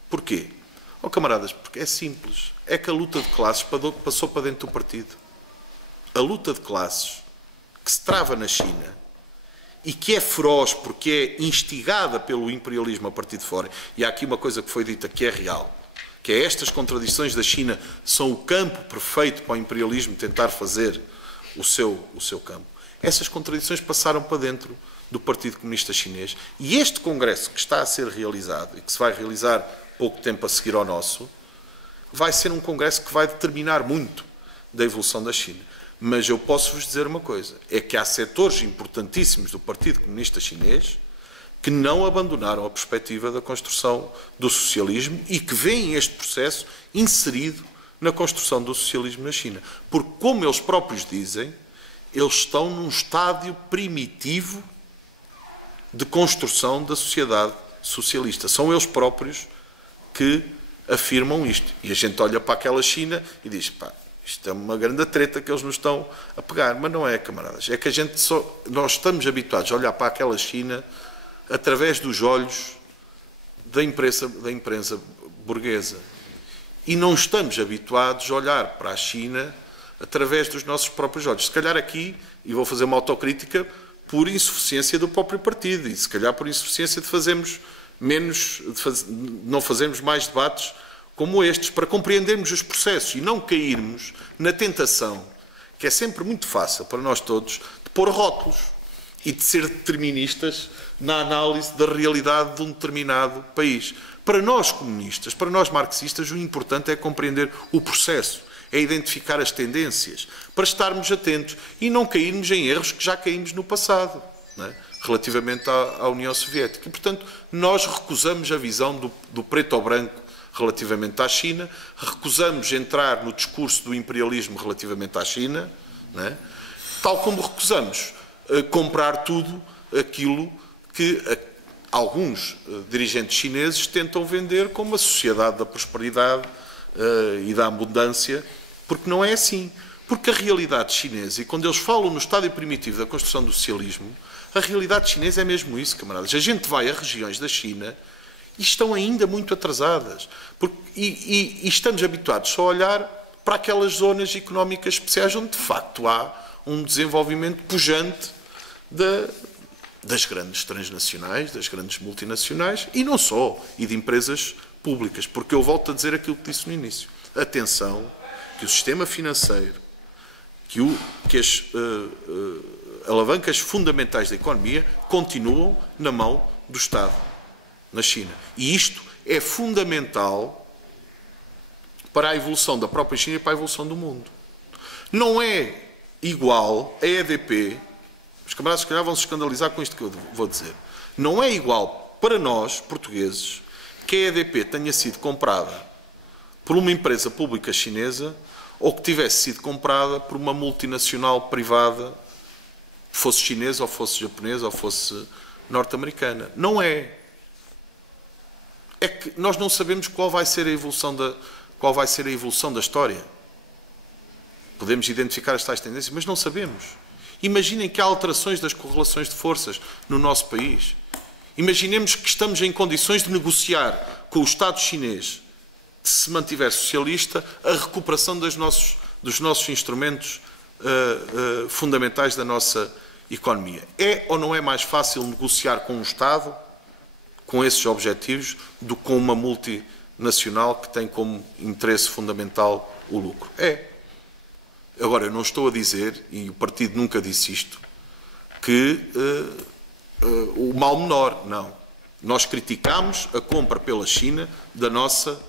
Porquê? Oh, camaradas, porque é simples. É que a luta de classes passou para dentro do partido. A luta de classes que se trava na China e que é feroz porque é instigada pelo imperialismo a partir de fora. E há aqui uma coisa que foi dita que é real, que é estas contradições da China são o campo perfeito para o imperialismo tentar fazer o seu campo. Essas contradições passaram para dentro do Partido Comunista Chinês e este congresso que está a ser realizado e que se vai realizar pouco tempo a seguir ao nosso, vai ser um congresso que vai determinar muito da evolução da China. Mas eu posso-vos dizer uma coisa, é que há setores importantíssimos do Partido Comunista Chinês que não abandonaram a perspectiva da construção do socialismo e que veem este processo inserido na construção do socialismo na China. Porque, como eles próprios dizem, eles estão num estádio primitivo de construção da sociedade socialista. São eles próprios que afirmam isto. E a gente olha para aquela China e diz, pá, isto é uma grande treta que eles nos estão a pegar. Mas não é, camaradas. É que nós estamos habituados a olhar para aquela China através dos olhos da imprensa burguesa. E não estamos habituados a olhar para a China através dos nossos próprios olhos. Se calhar aqui, e vou fazer uma autocrítica, por insuficiência do próprio partido, e se calhar por insuficiência de fazermos não fazermos mais debates como estes, para compreendermos os processos e não cairmos na tentação, que é sempre muito fácil para nós todos, de pôr rótulos e de ser deterministas na análise da realidade de um determinado país. Para nós comunistas, para nós marxistas, o importante é compreender o processo, é identificar as tendências, para estarmos atentos e não cairmos em erros que já caímos no passado, não é? Relativamente à União Soviética. E, portanto, nós recusamos a visão do preto ou branco relativamente à China, recusamos entrar no discurso do imperialismo relativamente à China, não é? Tal como recusamos comprar tudo aquilo que alguns dirigentes chineses tentam vender como a sociedade da prosperidade e da abundância, porque não é assim. Porque a realidade chinesa, e quando eles falam no estádio primitivo da construção do socialismo, a realidade chinesa é mesmo isso, camaradas. A gente vai a regiões da China e estão ainda muito atrasadas. E estamos habituados só a olhar para aquelas zonas económicas especiais onde, de facto, há um desenvolvimento pujante das grandes transnacionais, das grandes multinacionais, e não só, e de empresas públicas. Porque eu volto a dizer aquilo que disse no início. Atenção, que o sistema financeiro, que as alavancas fundamentais da economia continuam na mão do Estado, na China. E isto é fundamental para a evolução da própria China e para a evolução do mundo. Não é igual a EDP, os camaradas se calhar vão se escandalizar com isto que eu vou dizer, não é igual para nós, portugueses, que a EDP tenha sido comprada por uma empresa pública chinesa ou que tivesse sido comprada por uma multinacional privada, fosse chinesa, ou fosse japonesa, ou fosse norte-americana. Não é. É que nós não sabemos qual vai ser a evolução da história. Podemos identificar as tais tendências, mas não sabemos. Imaginem que há alterações das correlações de forças no nosso país. Imaginemos que estamos em condições de negociar com o Estado chinês, se mantiver socialista, a recuperação dos nossos instrumentos fundamentais da nossa economia. É ou não é mais fácil negociar com um Estado com esses objetivos do que com uma multinacional que tem como interesse fundamental o lucro? É. Agora, eu não estou a dizer, e o partido nunca disse isto, que o mal menor, não. Nós criticámos a compra pela China da nossa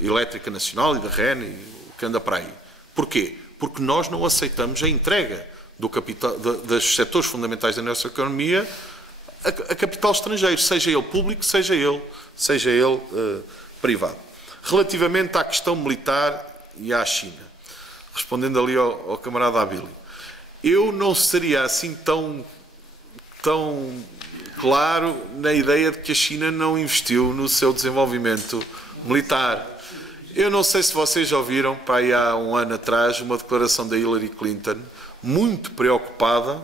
elétrica nacional e da REN e o que anda para aí. Porquê? Porque nós não aceitamos a entrega do capital, dos setores fundamentais da nossa economia a capital estrangeiro, seja ele público, seja ele privado. Relativamente à questão militar e à China, respondendo ali ao camarada Abílio, eu não seria assim tão claro na ideia de que a China não investiu no seu desenvolvimento militar. Eu não sei se vocês já ouviram, para aí há um ano atrás, uma declaração da Hillary Clinton, muito preocupada,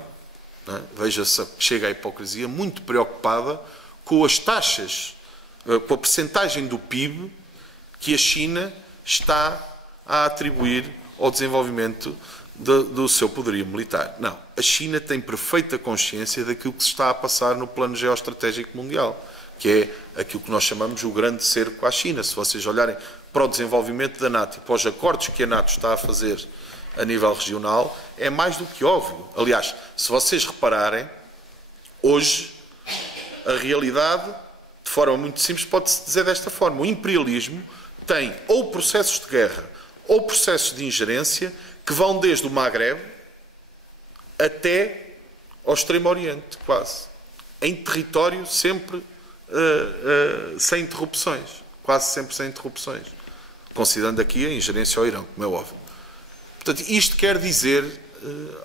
não é? Veja-se, chega à hipocrisia, muito preocupada com as taxas, com a percentagem do PIB que a China está a atribuir ao desenvolvimento do seu poderio militar. Não, a China tem perfeita consciência daquilo que se está a passar no plano geoestratégico mundial, que é aquilo que nós chamamos o grande cerco à China. Se vocês olharem para o desenvolvimento da NATO e para os acordos que a NATO está a fazer a nível regional, é mais do que óbvio. Aliás, se vocês repararem, hoje, a realidade, de forma muito simples, pode-se dizer desta forma. O imperialismo tem ou processos de guerra ou processos de ingerência que vão desde o Magreb até ao Extremo Oriente, quase. Em território sempre sem interrupções. Quase sempre sem interrupções. Considerando aqui a ingerência ao Irão, como é óbvio. Portanto, isto quer dizer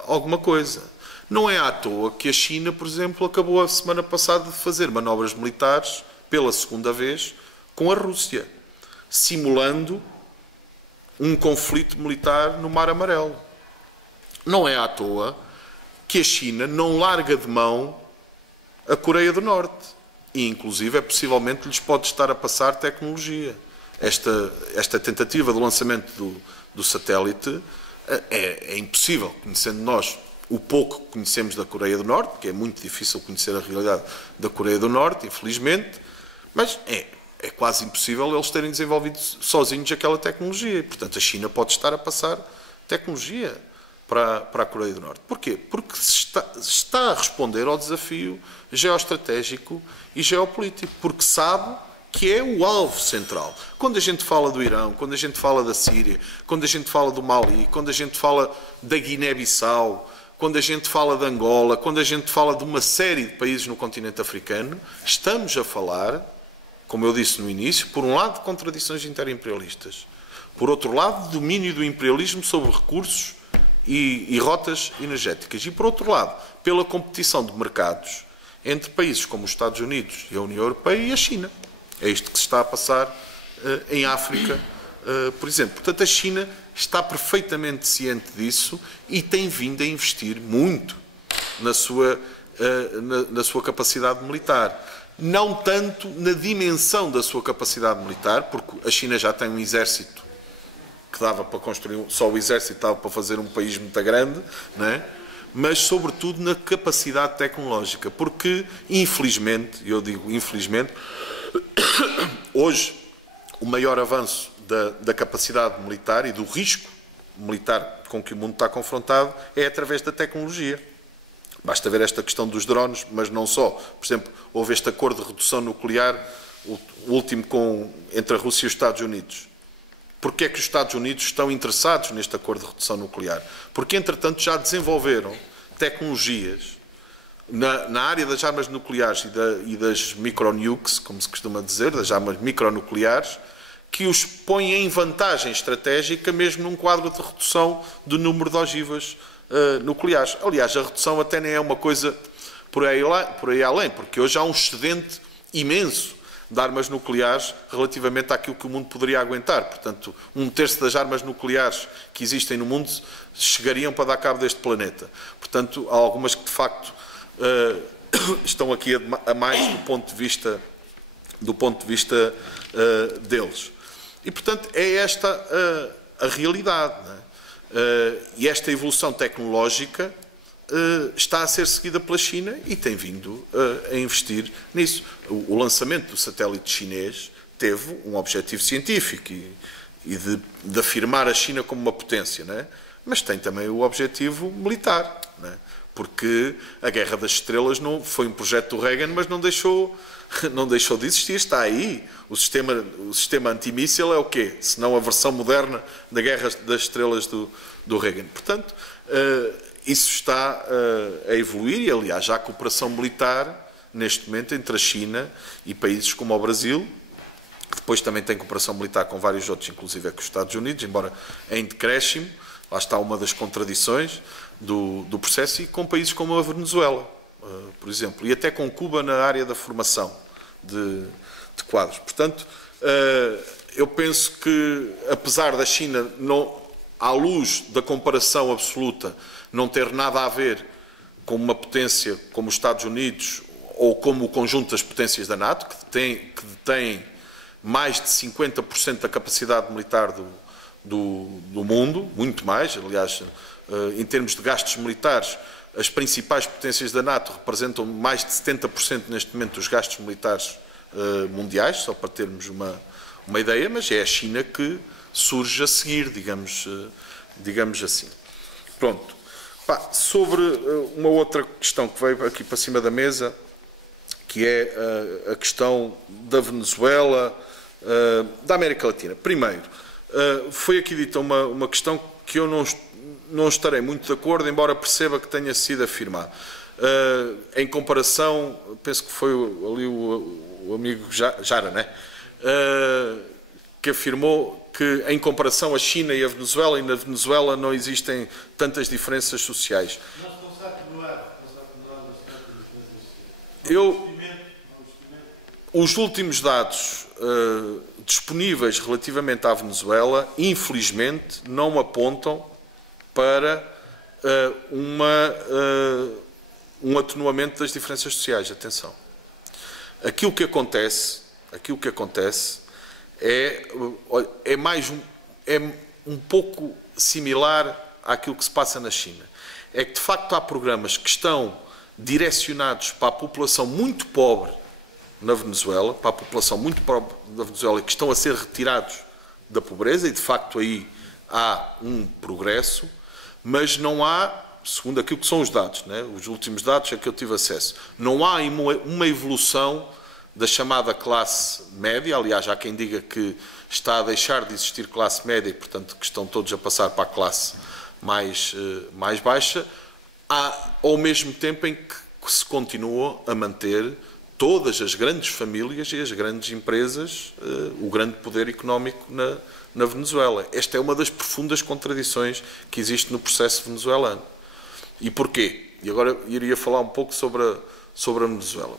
alguma coisa. Não é à toa que a China, por exemplo, acabou a semana passada de fazer manobras militares, pela segunda vez, com a Rússia, simulando um conflito militar no Mar Amarelo. Não é à toa que a China não larga de mão a Coreia do Norte. E, inclusive, possivelmente lhes pode estar a passar tecnologia. Esta tentativa de lançamento do satélite é impossível, conhecendo nós o pouco que conhecemos da Coreia do Norte, porque é muito difícil conhecer a realidade da Coreia do Norte, infelizmente, mas é quase impossível eles terem desenvolvido sozinhos aquela tecnologia. E, portanto, a China pode estar a passar tecnologia para a Coreia do Norte. Porquê? Porque está a responder ao desafio geoestratégico e geopolítico, porque sabe que é o alvo central. Quando a gente fala do Irão, quando a gente fala da Síria, quando a gente fala do Mali, quando a gente fala da Guiné-Bissau, quando a gente fala de Angola, quando a gente fala de uma série de países no continente africano, estamos a falar, como eu disse no início, por um lado de contradições interimperialistas, por outro lado, domínio do imperialismo sobre recursos e rotas energéticas, e por outro lado, pela competição de mercados entre países como os Estados Unidos e a União Europeia e a China. É isto que se está a passar em África, por exemplo. Portanto, a China está perfeitamente ciente disso e tem vindo a investir muito na sua capacidade militar. Não tanto na dimensão da sua capacidade militar, porque a China já tem um exército que dava para construir, só o exército dava para fazer um país muito grande, não é? Mas sobretudo na capacidade tecnológica, porque infelizmente, eu digo infelizmente, hoje o maior avanço da capacidade militar e do risco militar com que o mundo está confrontado é através da tecnologia. Basta ver esta questão dos drones, mas não só. Por exemplo, houve este acordo de redução nuclear, o último entre a Rússia e os Estados Unidos. Porquê é que os Estados Unidos estão interessados neste acordo de redução nuclear? Porque, entretanto, já desenvolveram tecnologias na área das armas nucleares e das micronukes, como se costuma dizer, das armas micronucleares, que os põem em vantagem estratégica mesmo num quadro de redução do número de ogivas nucleares. Aliás, a redução até nem é uma coisa por aí além, porque hoje há um excedente imenso de armas nucleares relativamente àquilo que o mundo poderia aguentar. Portanto, 1/3 das armas nucleares que existem no mundo chegariam para dar cabo deste planeta. Portanto, há algumas que, de facto, estão aqui a mais do ponto de vista deles. E, portanto, é esta a realidade, não é? E esta evolução tecnológica está a ser seguida pela China e tem vindo a investir nisso. O lançamento do satélite chinês teve um objetivo científico e de afirmar a China como uma potência, não é? Mas tem também o objetivo militar, não é? Porque a Guerra das Estrelas não foi um projeto do Reagan, mas não deixou de existir, está aí. O sistema antimíssil é o quê? Se não a versão moderna da Guerra das Estrelas do Reagan. Portanto, isso está a evoluir e, aliás, já há cooperação militar, neste momento, entre a China e países como o Brasil, que depois também tem cooperação militar com vários outros, inclusive com os Estados Unidos, embora em decréscimo. Lá está uma das contradições do processo, e com países como a Venezuela, por exemplo, e até com Cuba na área da formação de quadros. Portanto, eu penso que, apesar da China, à luz da comparação absoluta, não ter nada a ver com uma potência como os Estados Unidos ou como o conjunto das potências da NATO, que detém mais de 50% da capacidade militar do mundo, muito mais. Aliás, em termos de gastos militares, as principais potências da NATO representam mais de 70% neste momento dos gastos militares mundiais, só para termos uma ideia, mas é a China que surge a seguir, digamos assim. Pronto. Sobre uma outra questão que veio aqui para cima da mesa, que é a questão da Venezuela, da América Latina. Primeiro, foi aqui dita uma questão que eu não estarei muito de acordo, embora perceba que tenha sido afirmado. Em comparação, penso que foi ali o amigo Jara, né? Que afirmou que, em comparação a China e a Venezuela, e na Venezuela não existem tantas diferenças sociais. Os últimos dados disponíveis relativamente à Venezuela, infelizmente, não apontam para um atenuamento das diferenças sociais. Atenção. Aquilo que acontece é um pouco similar àquilo que se passa na China. É que, de facto, há programas que estão direcionados para a população muito pobre na Venezuela, para a população muito pobre da Venezuela, que estão a ser retirados da pobreza, e, de facto, aí há um progresso, mas não há, segundo aquilo que são os dados, né, os últimos dados a que eu tive acesso, não há uma evolução da chamada classe média. Aliás, há quem diga que está a deixar de existir classe média e, portanto, que estão todos a passar para a classe mais baixa, ao mesmo tempo em que se continua a manter todas as grandes famílias e as grandes empresas, o grande poder económico na Venezuela. Esta é uma das profundas contradições que existe no processo venezuelano. E porquê? E agora iria falar um pouco sobre a Venezuela.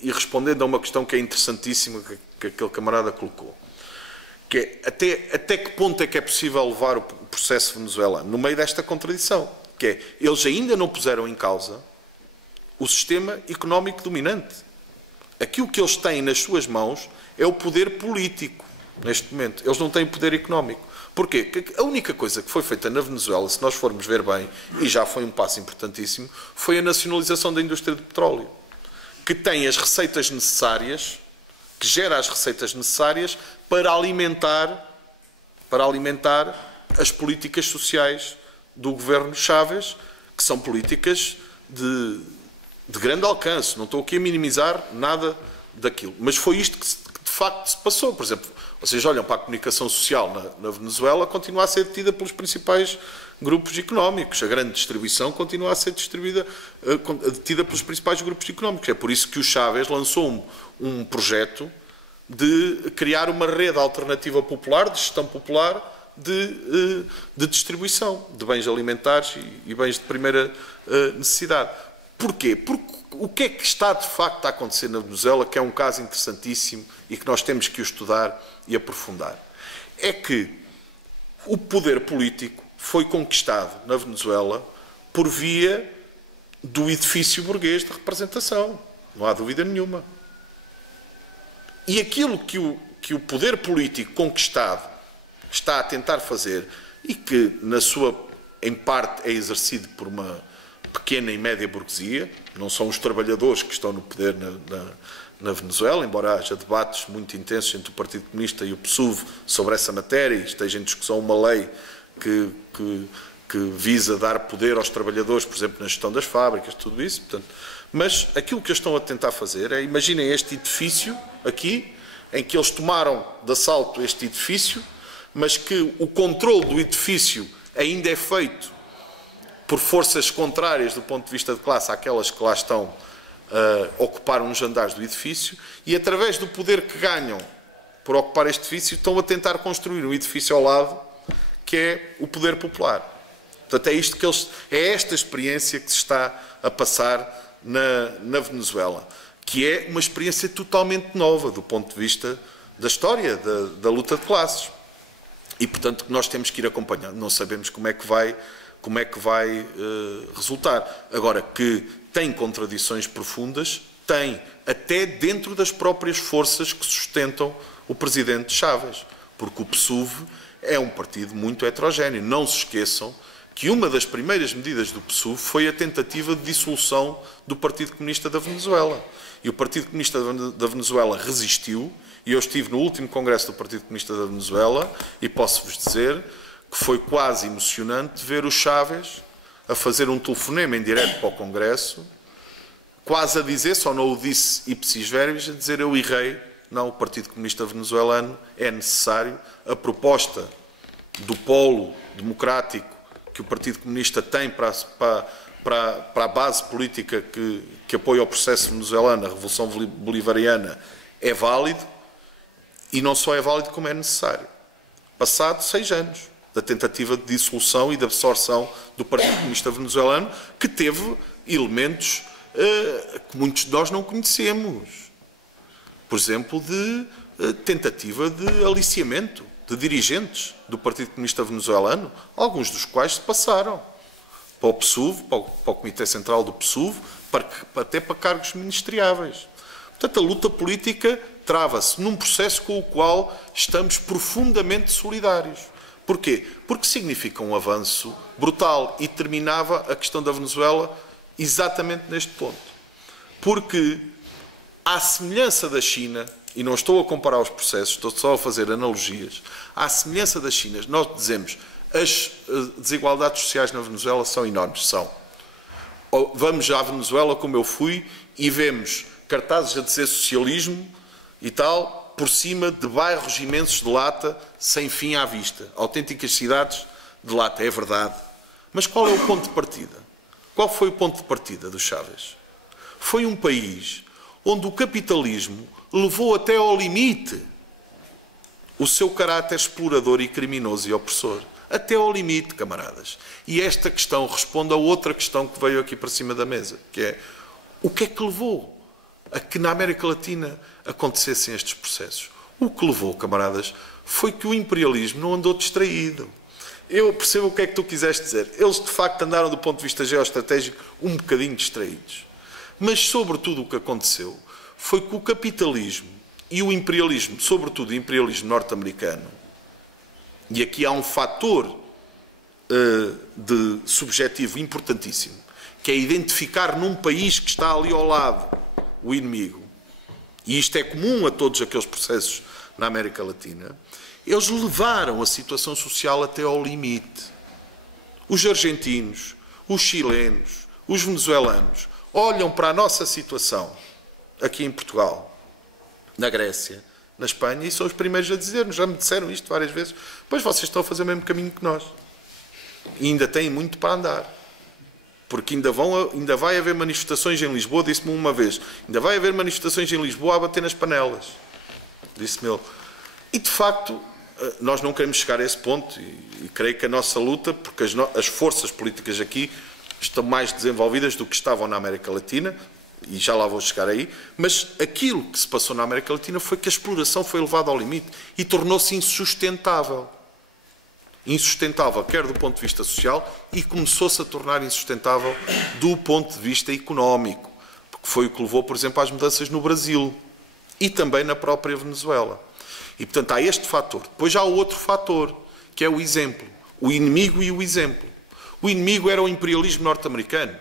E respondendo a uma questão que é interessantíssima que aquele camarada colocou, que é até que ponto é que é possível levar o processo venezuelano no meio desta contradição, que é, eles ainda não puseram em causa o sistema económico dominante. Aquilo que eles têm nas suas mãos é o poder político, neste momento. Eles não têm poder económico. Porquê? Porque a única coisa que foi feita na Venezuela, se nós formos ver bem, e já foi um passo importantíssimo, foi a nacionalização da indústria de petróleo, que tem as receitas necessárias, que gera as receitas necessárias para alimentar as políticas sociais do governo Chávez, que são políticas de grande alcance. Não estou aqui a minimizar nada daquilo. Mas foi isto que de facto se passou. Por exemplo, vocês olham para a comunicação social na Venezuela, continua a ser detida pelos principais grupos económicos. A grande distribuição continua a ser detida pelos principais grupos económicos. É por isso que o Chávez lançou um projeto de criar uma rede alternativa popular, de gestão popular, de distribuição de bens alimentares e bens de primeira necessidade. Porquê? Porque o que é que está de facto a acontecer na Venezuela, que é um caso interessantíssimo e que nós temos que o estudar e aprofundar? É que o poder político foi conquistado na Venezuela por via do edifício burguês de representação. Não há dúvida nenhuma. E aquilo que o poder político conquistado está a tentar fazer, e que, em parte, é exercido por uma pequena e média burguesia, não são os trabalhadores que estão no poder na Venezuela, embora haja debates muito intensos entre o Partido Comunista e o PSUV sobre essa matéria, e esteja em discussão uma lei que visa dar poder aos trabalhadores, por exemplo, na gestão das fábricas, tudo isso. Portanto, mas aquilo que eles estão a tentar fazer é, imaginem este edifício aqui, em que eles tomaram de assalto este edifício, mas que o controle do edifício ainda é feito por forças contrárias do ponto de vista de classe àquelas que lá estão a ocupar uns andares do edifício, e através do poder que ganham por ocupar este edifício estão a tentar construir um edifício ao lado, que é o poder popular. Portanto, é esta experiência que se está a passar na Venezuela, que é uma experiência totalmente nova do ponto de vista da história da luta de classes. E, portanto, nós temos que ir acompanhando. Não sabemos como é que vai resultar. Agora, que tem contradições profundas, tem, até dentro das próprias forças que sustentam o presidente Chávez, porque o PSUV é um partido muito heterogéneo. Não se esqueçam que uma das primeiras medidas do PSUV foi a tentativa de dissolução do Partido Comunista da Venezuela. E o Partido Comunista da Venezuela resistiu, e eu estive no último congresso do Partido Comunista da Venezuela, e posso-vos dizer que foi quase emocionante ver o Chávez a fazer um telefonema em direto para o Congresso, quase a dizer, só não o disse ipsis verbis, a dizer: eu errei não, o Partido Comunista Venezuelano é necessário, a proposta do polo democrático que o Partido Comunista tem para a base política que apoia o processo venezuelano, a Revolução Bolivariana, é válido, e não só é válido como é necessário. Passado 6 anos da tentativa de dissolução e de absorção do Partido Comunista Venezuelano, que teve elementos que muitos de nós não conhecemos. Por exemplo, de tentativa de aliciamento de dirigentes do Partido Comunista Venezuelano, alguns dos quais se passaram para o PSUV, para o Comitê Central do PSUV, até para cargos ministeriáveis. Portanto, a luta política trava-se num processo com o qual estamos profundamente solidários. Porquê? Porque significa um avanço brutal e terminava a questão da Venezuela exatamente neste ponto. Porque, à semelhança da China, e não estou a comparar os processos, estou só a fazer analogias, à semelhança da China, nós dizemos as desigualdades sociais na Venezuela são enormes, são. Vamos à Venezuela, como eu fui, e vemos cartazes a dizer socialismo e tal, por cima de bairros imensos de lata, sem fim à vista. Autênticas cidades de lata, é verdade. Mas qual é o ponto de partida? Qual foi o ponto de partida do Chávez? Foi um país onde o capitalismo levou até ao limite o seu caráter explorador e criminoso e opressor. Até ao limite, camaradas. E esta questão responde a outra questão que veio aqui para cima da mesa, que é o que é que levou a que na América Latina acontecessem estes processos? O que levou, camaradas, foi que o imperialismo não andou distraído. Eu percebo o que é que tu quiseste dizer. Eles, de facto, andaram, do ponto de vista geoestratégico, um bocadinho distraídos. Mas, sobretudo, o que aconteceu foi que o capitalismo e o imperialismo, sobretudo o imperialismo norte-americano, e aqui há um fator de subjetivo importantíssimo, que é identificar num país que está ali ao lado o inimigo, e isto é comum a todos aqueles processos na América Latina, eles levaram a situação social até ao limite. Os argentinos, os chilenos, os venezuelanos olham para a nossa situação aqui em Portugal, na Grécia, na Espanha, e são os primeiros a dizer-nos, já me disseram isto várias vezes, pois vocês estão a fazer o mesmo caminho que nós. E ainda têm muito para andar. Porque ainda vai haver manifestações em Lisboa, disse-me uma vez, ainda vai haver manifestações em Lisboa a bater nas panelas. Disse-me ele. E, de facto, nós não queremos chegar a esse ponto, e creio que a nossa luta, porque as forças políticas aqui estão mais desenvolvidas do que estavam na América Latina, e já lá vou chegar aí, mas aquilo que se passou na América Latina foi que a exploração foi levada ao limite e tornou-se insustentável. Insustentável, quer do ponto de vista social, e começou-se a tornar insustentável do ponto de vista económico, porque foi o que levou, por exemplo, às mudanças no Brasil e também na própria Venezuela. E, portanto, há este fator. Depois há o outro fator, que é o exemplo. O inimigo e o exemplo. O inimigo era o imperialismo norte-americano.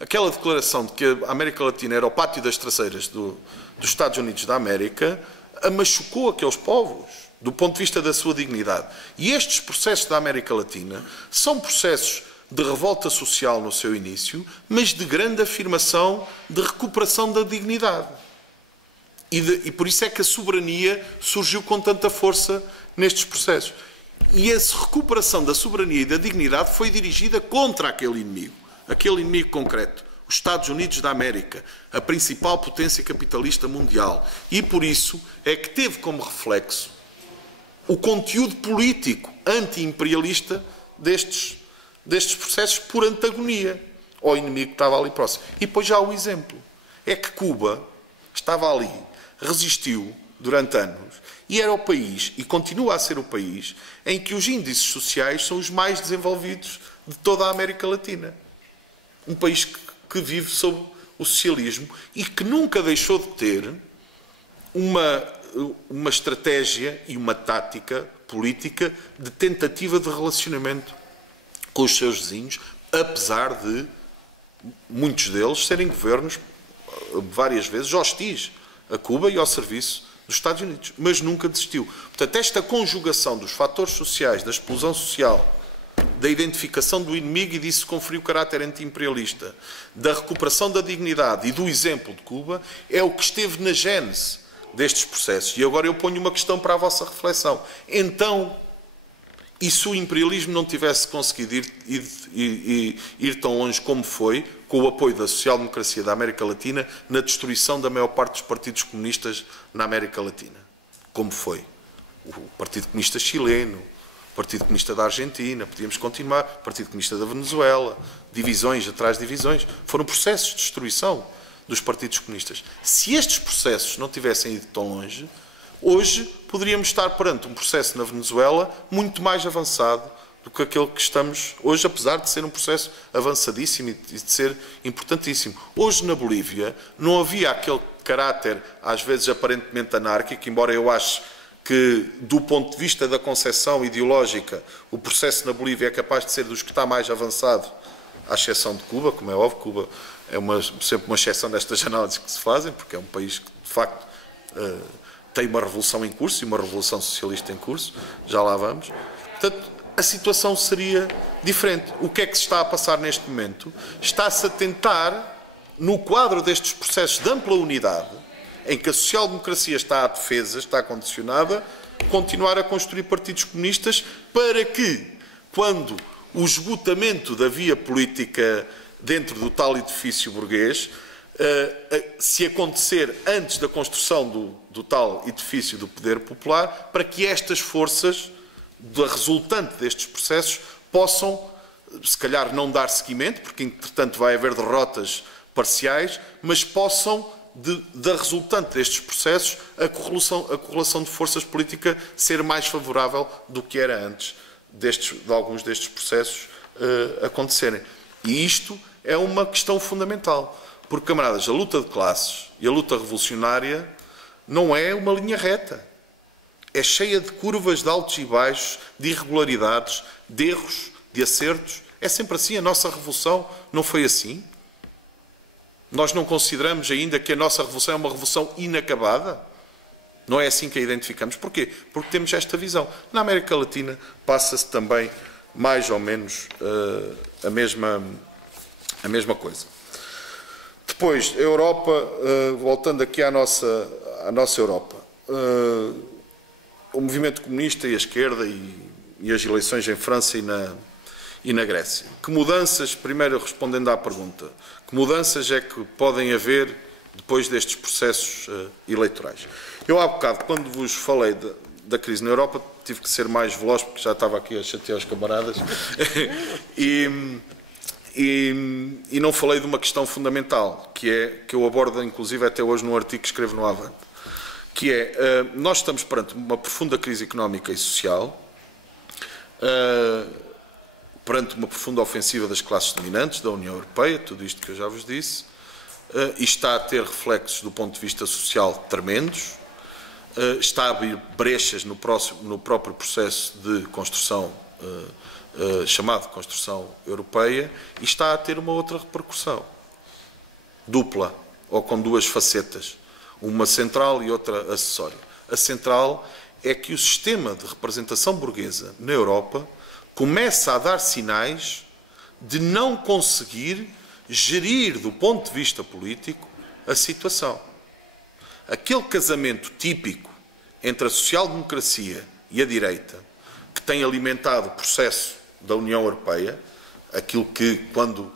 Aquela declaração de que a América Latina era o pátio das traseiras dos Estados Unidos da América machucou aqueles povos, do ponto de vista da sua dignidade. E estes processos da América Latina são processos de revolta social no seu início, mas de grande afirmação de recuperação da dignidade. E por isso é que a soberania surgiu com tanta força nestes processos. E essa recuperação da soberania e da dignidade foi dirigida contra aquele inimigo concreto, os Estados Unidos da América, a principal potência capitalista mundial. E por isso é que teve como reflexo o conteúdo político anti-imperialista destes processos por antagonia ao inimigo que estava ali próximo. E depois já o exemplo. É que Cuba estava ali, resistiu durante anos, e era o país, e continua a ser o país, em que os índices sociais são os mais desenvolvidos de toda a América Latina. Um país que vive sob o socialismo e que nunca deixou de ter uma estratégia e uma tática política de tentativa de relacionamento com os seus vizinhos, apesar de muitos deles serem governos várias vezes hostis a Cuba e ao serviço dos Estados Unidos, mas nunca desistiu. Portanto, esta conjugação dos fatores sociais, da explosão social, da identificação do inimigo e disso conferiu caráter anti-imperialista, da recuperação da dignidade e do exemplo de Cuba, é o que esteve na gênese destes processos. E agora eu ponho uma questão para a vossa reflexão. Então, e se o imperialismo não tivesse conseguido ir tão longe como foi, com o apoio da social-democracia da América Latina, na destruição da maior parte dos partidos comunistas na América Latina? Como foi? O Partido Comunista Chileno, o Partido Comunista da Argentina, podíamos continuar, o Partido Comunista da Venezuela, divisões atrás de divisões. Foram processos de destruição dos partidos comunistas. Se estes processos não tivessem ido tão longe, hoje poderíamos estar perante um processo na Venezuela muito mais avançado do que aquele que estamos hoje, apesar de ser um processo avançadíssimo e de ser importantíssimo. Hoje, na Bolívia, não havia aquele caráter, às vezes aparentemente anárquico, embora eu ache que, do ponto de vista da concepção ideológica, o processo na Bolívia é capaz de ser dos que está mais avançado, à exceção de Cuba, como é óbvio. Cuba é sempre uma exceção nestas análises que se fazem, porque é um país que, de facto, tem uma revolução em curso e uma revolução socialista em curso, já lá vamos. Portanto, a situação seria diferente. O que é que se está a passar neste momento? Está-se a tentar, no quadro destes processos de ampla unidade, em que a social-democracia está à defesa, está condicionada, continuar a construir partidos comunistas para que, quando o esgotamento da via política dentro do tal edifício burguês, se acontecer antes da construção do tal edifício do poder popular, para que estas forças, da resultante destes processos, possam, se calhar, não dar seguimento, porque, entretanto, vai haver derrotas parciais, mas possam, da resultante destes processos, a correlação de forças políticas ser mais favorável do que era antes de alguns destes processos acontecerem. E isto é uma questão fundamental, porque, camaradas, a luta de classes e a luta revolucionária não é uma linha reta. É cheia de curvas, de altos e baixos, de irregularidades, de erros, de acertos. É sempre assim. A nossa revolução não foi assim. Nós não consideramos ainda que a nossa revolução é uma revolução inacabada. Não é assim que a identificamos. Porquê? Porque temos esta visão. Na América Latina passa-se também mais ou menos a mesma coisa. Depois, a Europa, voltando aqui à nossa Europa. O movimento comunista e a esquerda e as eleições em França e na Grécia. Que mudanças, primeiro respondendo à pergunta, que mudanças é que podem haver depois destes processos eleitorais? Eu há bocado, quando vos falei da crise na Europa, tive que ser mais veloz porque já estava aqui a chatear os camaradas e não falei de uma questão fundamental, que eu abordo inclusive até hoje num artigo que escrevo no Avante, que é, nós estamos perante uma profunda crise económica e social, perante uma profunda ofensiva das classes dominantes da União Europeia, tudo isto que eu já vos disse, e está a ter reflexos do ponto de vista social tremendos, está a abrir brechas no próprio processo de construção, chamado construção europeia, e está a ter uma outra repercussão, dupla, ou com duas facetas, uma central e outra acessória. A central é que o sistema de representação burguesa na Europa começa a dar sinais de não conseguir gerir, do ponto de vista político, a situação. Aquele casamento típico entre a social-democracia e a direita, que tem alimentado o processo da União Europeia, aquilo que, quando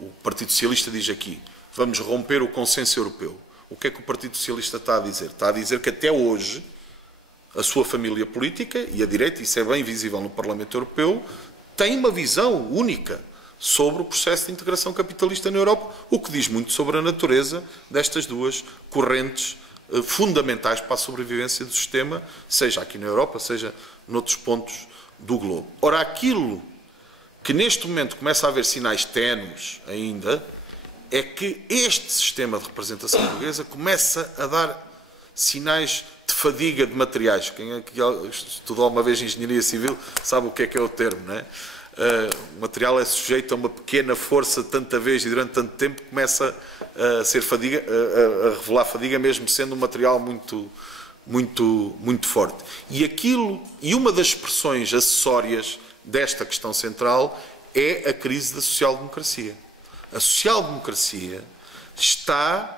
o Partido Socialista diz aqui, vamos romper o consenso europeu, o que é que o Partido Socialista está a dizer? Está a dizer que até hoje a sua família política, e a direita, isso é bem visível no Parlamento Europeu, tem uma visão única sobre o processo de integração capitalista na Europa, o que diz muito sobre a natureza destas duas correntes fundamentais para a sobrevivência do sistema, seja aqui na Europa, seja noutros pontos do globo. Ora, aquilo que neste momento começa a haver sinais ténues ainda, é que este sistema de representação burguesa começa a dar sinais de fadiga de materiais. Quem é que estudou uma vez engenharia civil sabe o que é o termo, não é? O material é sujeito a uma pequena força tanta vez e durante tanto tempo que começa a ser fadiga, a revelar fadiga, mesmo sendo um material muito forte. E uma das expressões acessórias desta questão central é a crise da social-democracia. A social-democracia está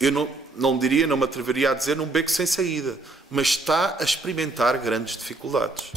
eu não diria, não me atreveria a dizer num beco sem saída, mas está a experimentar grandes dificuldades.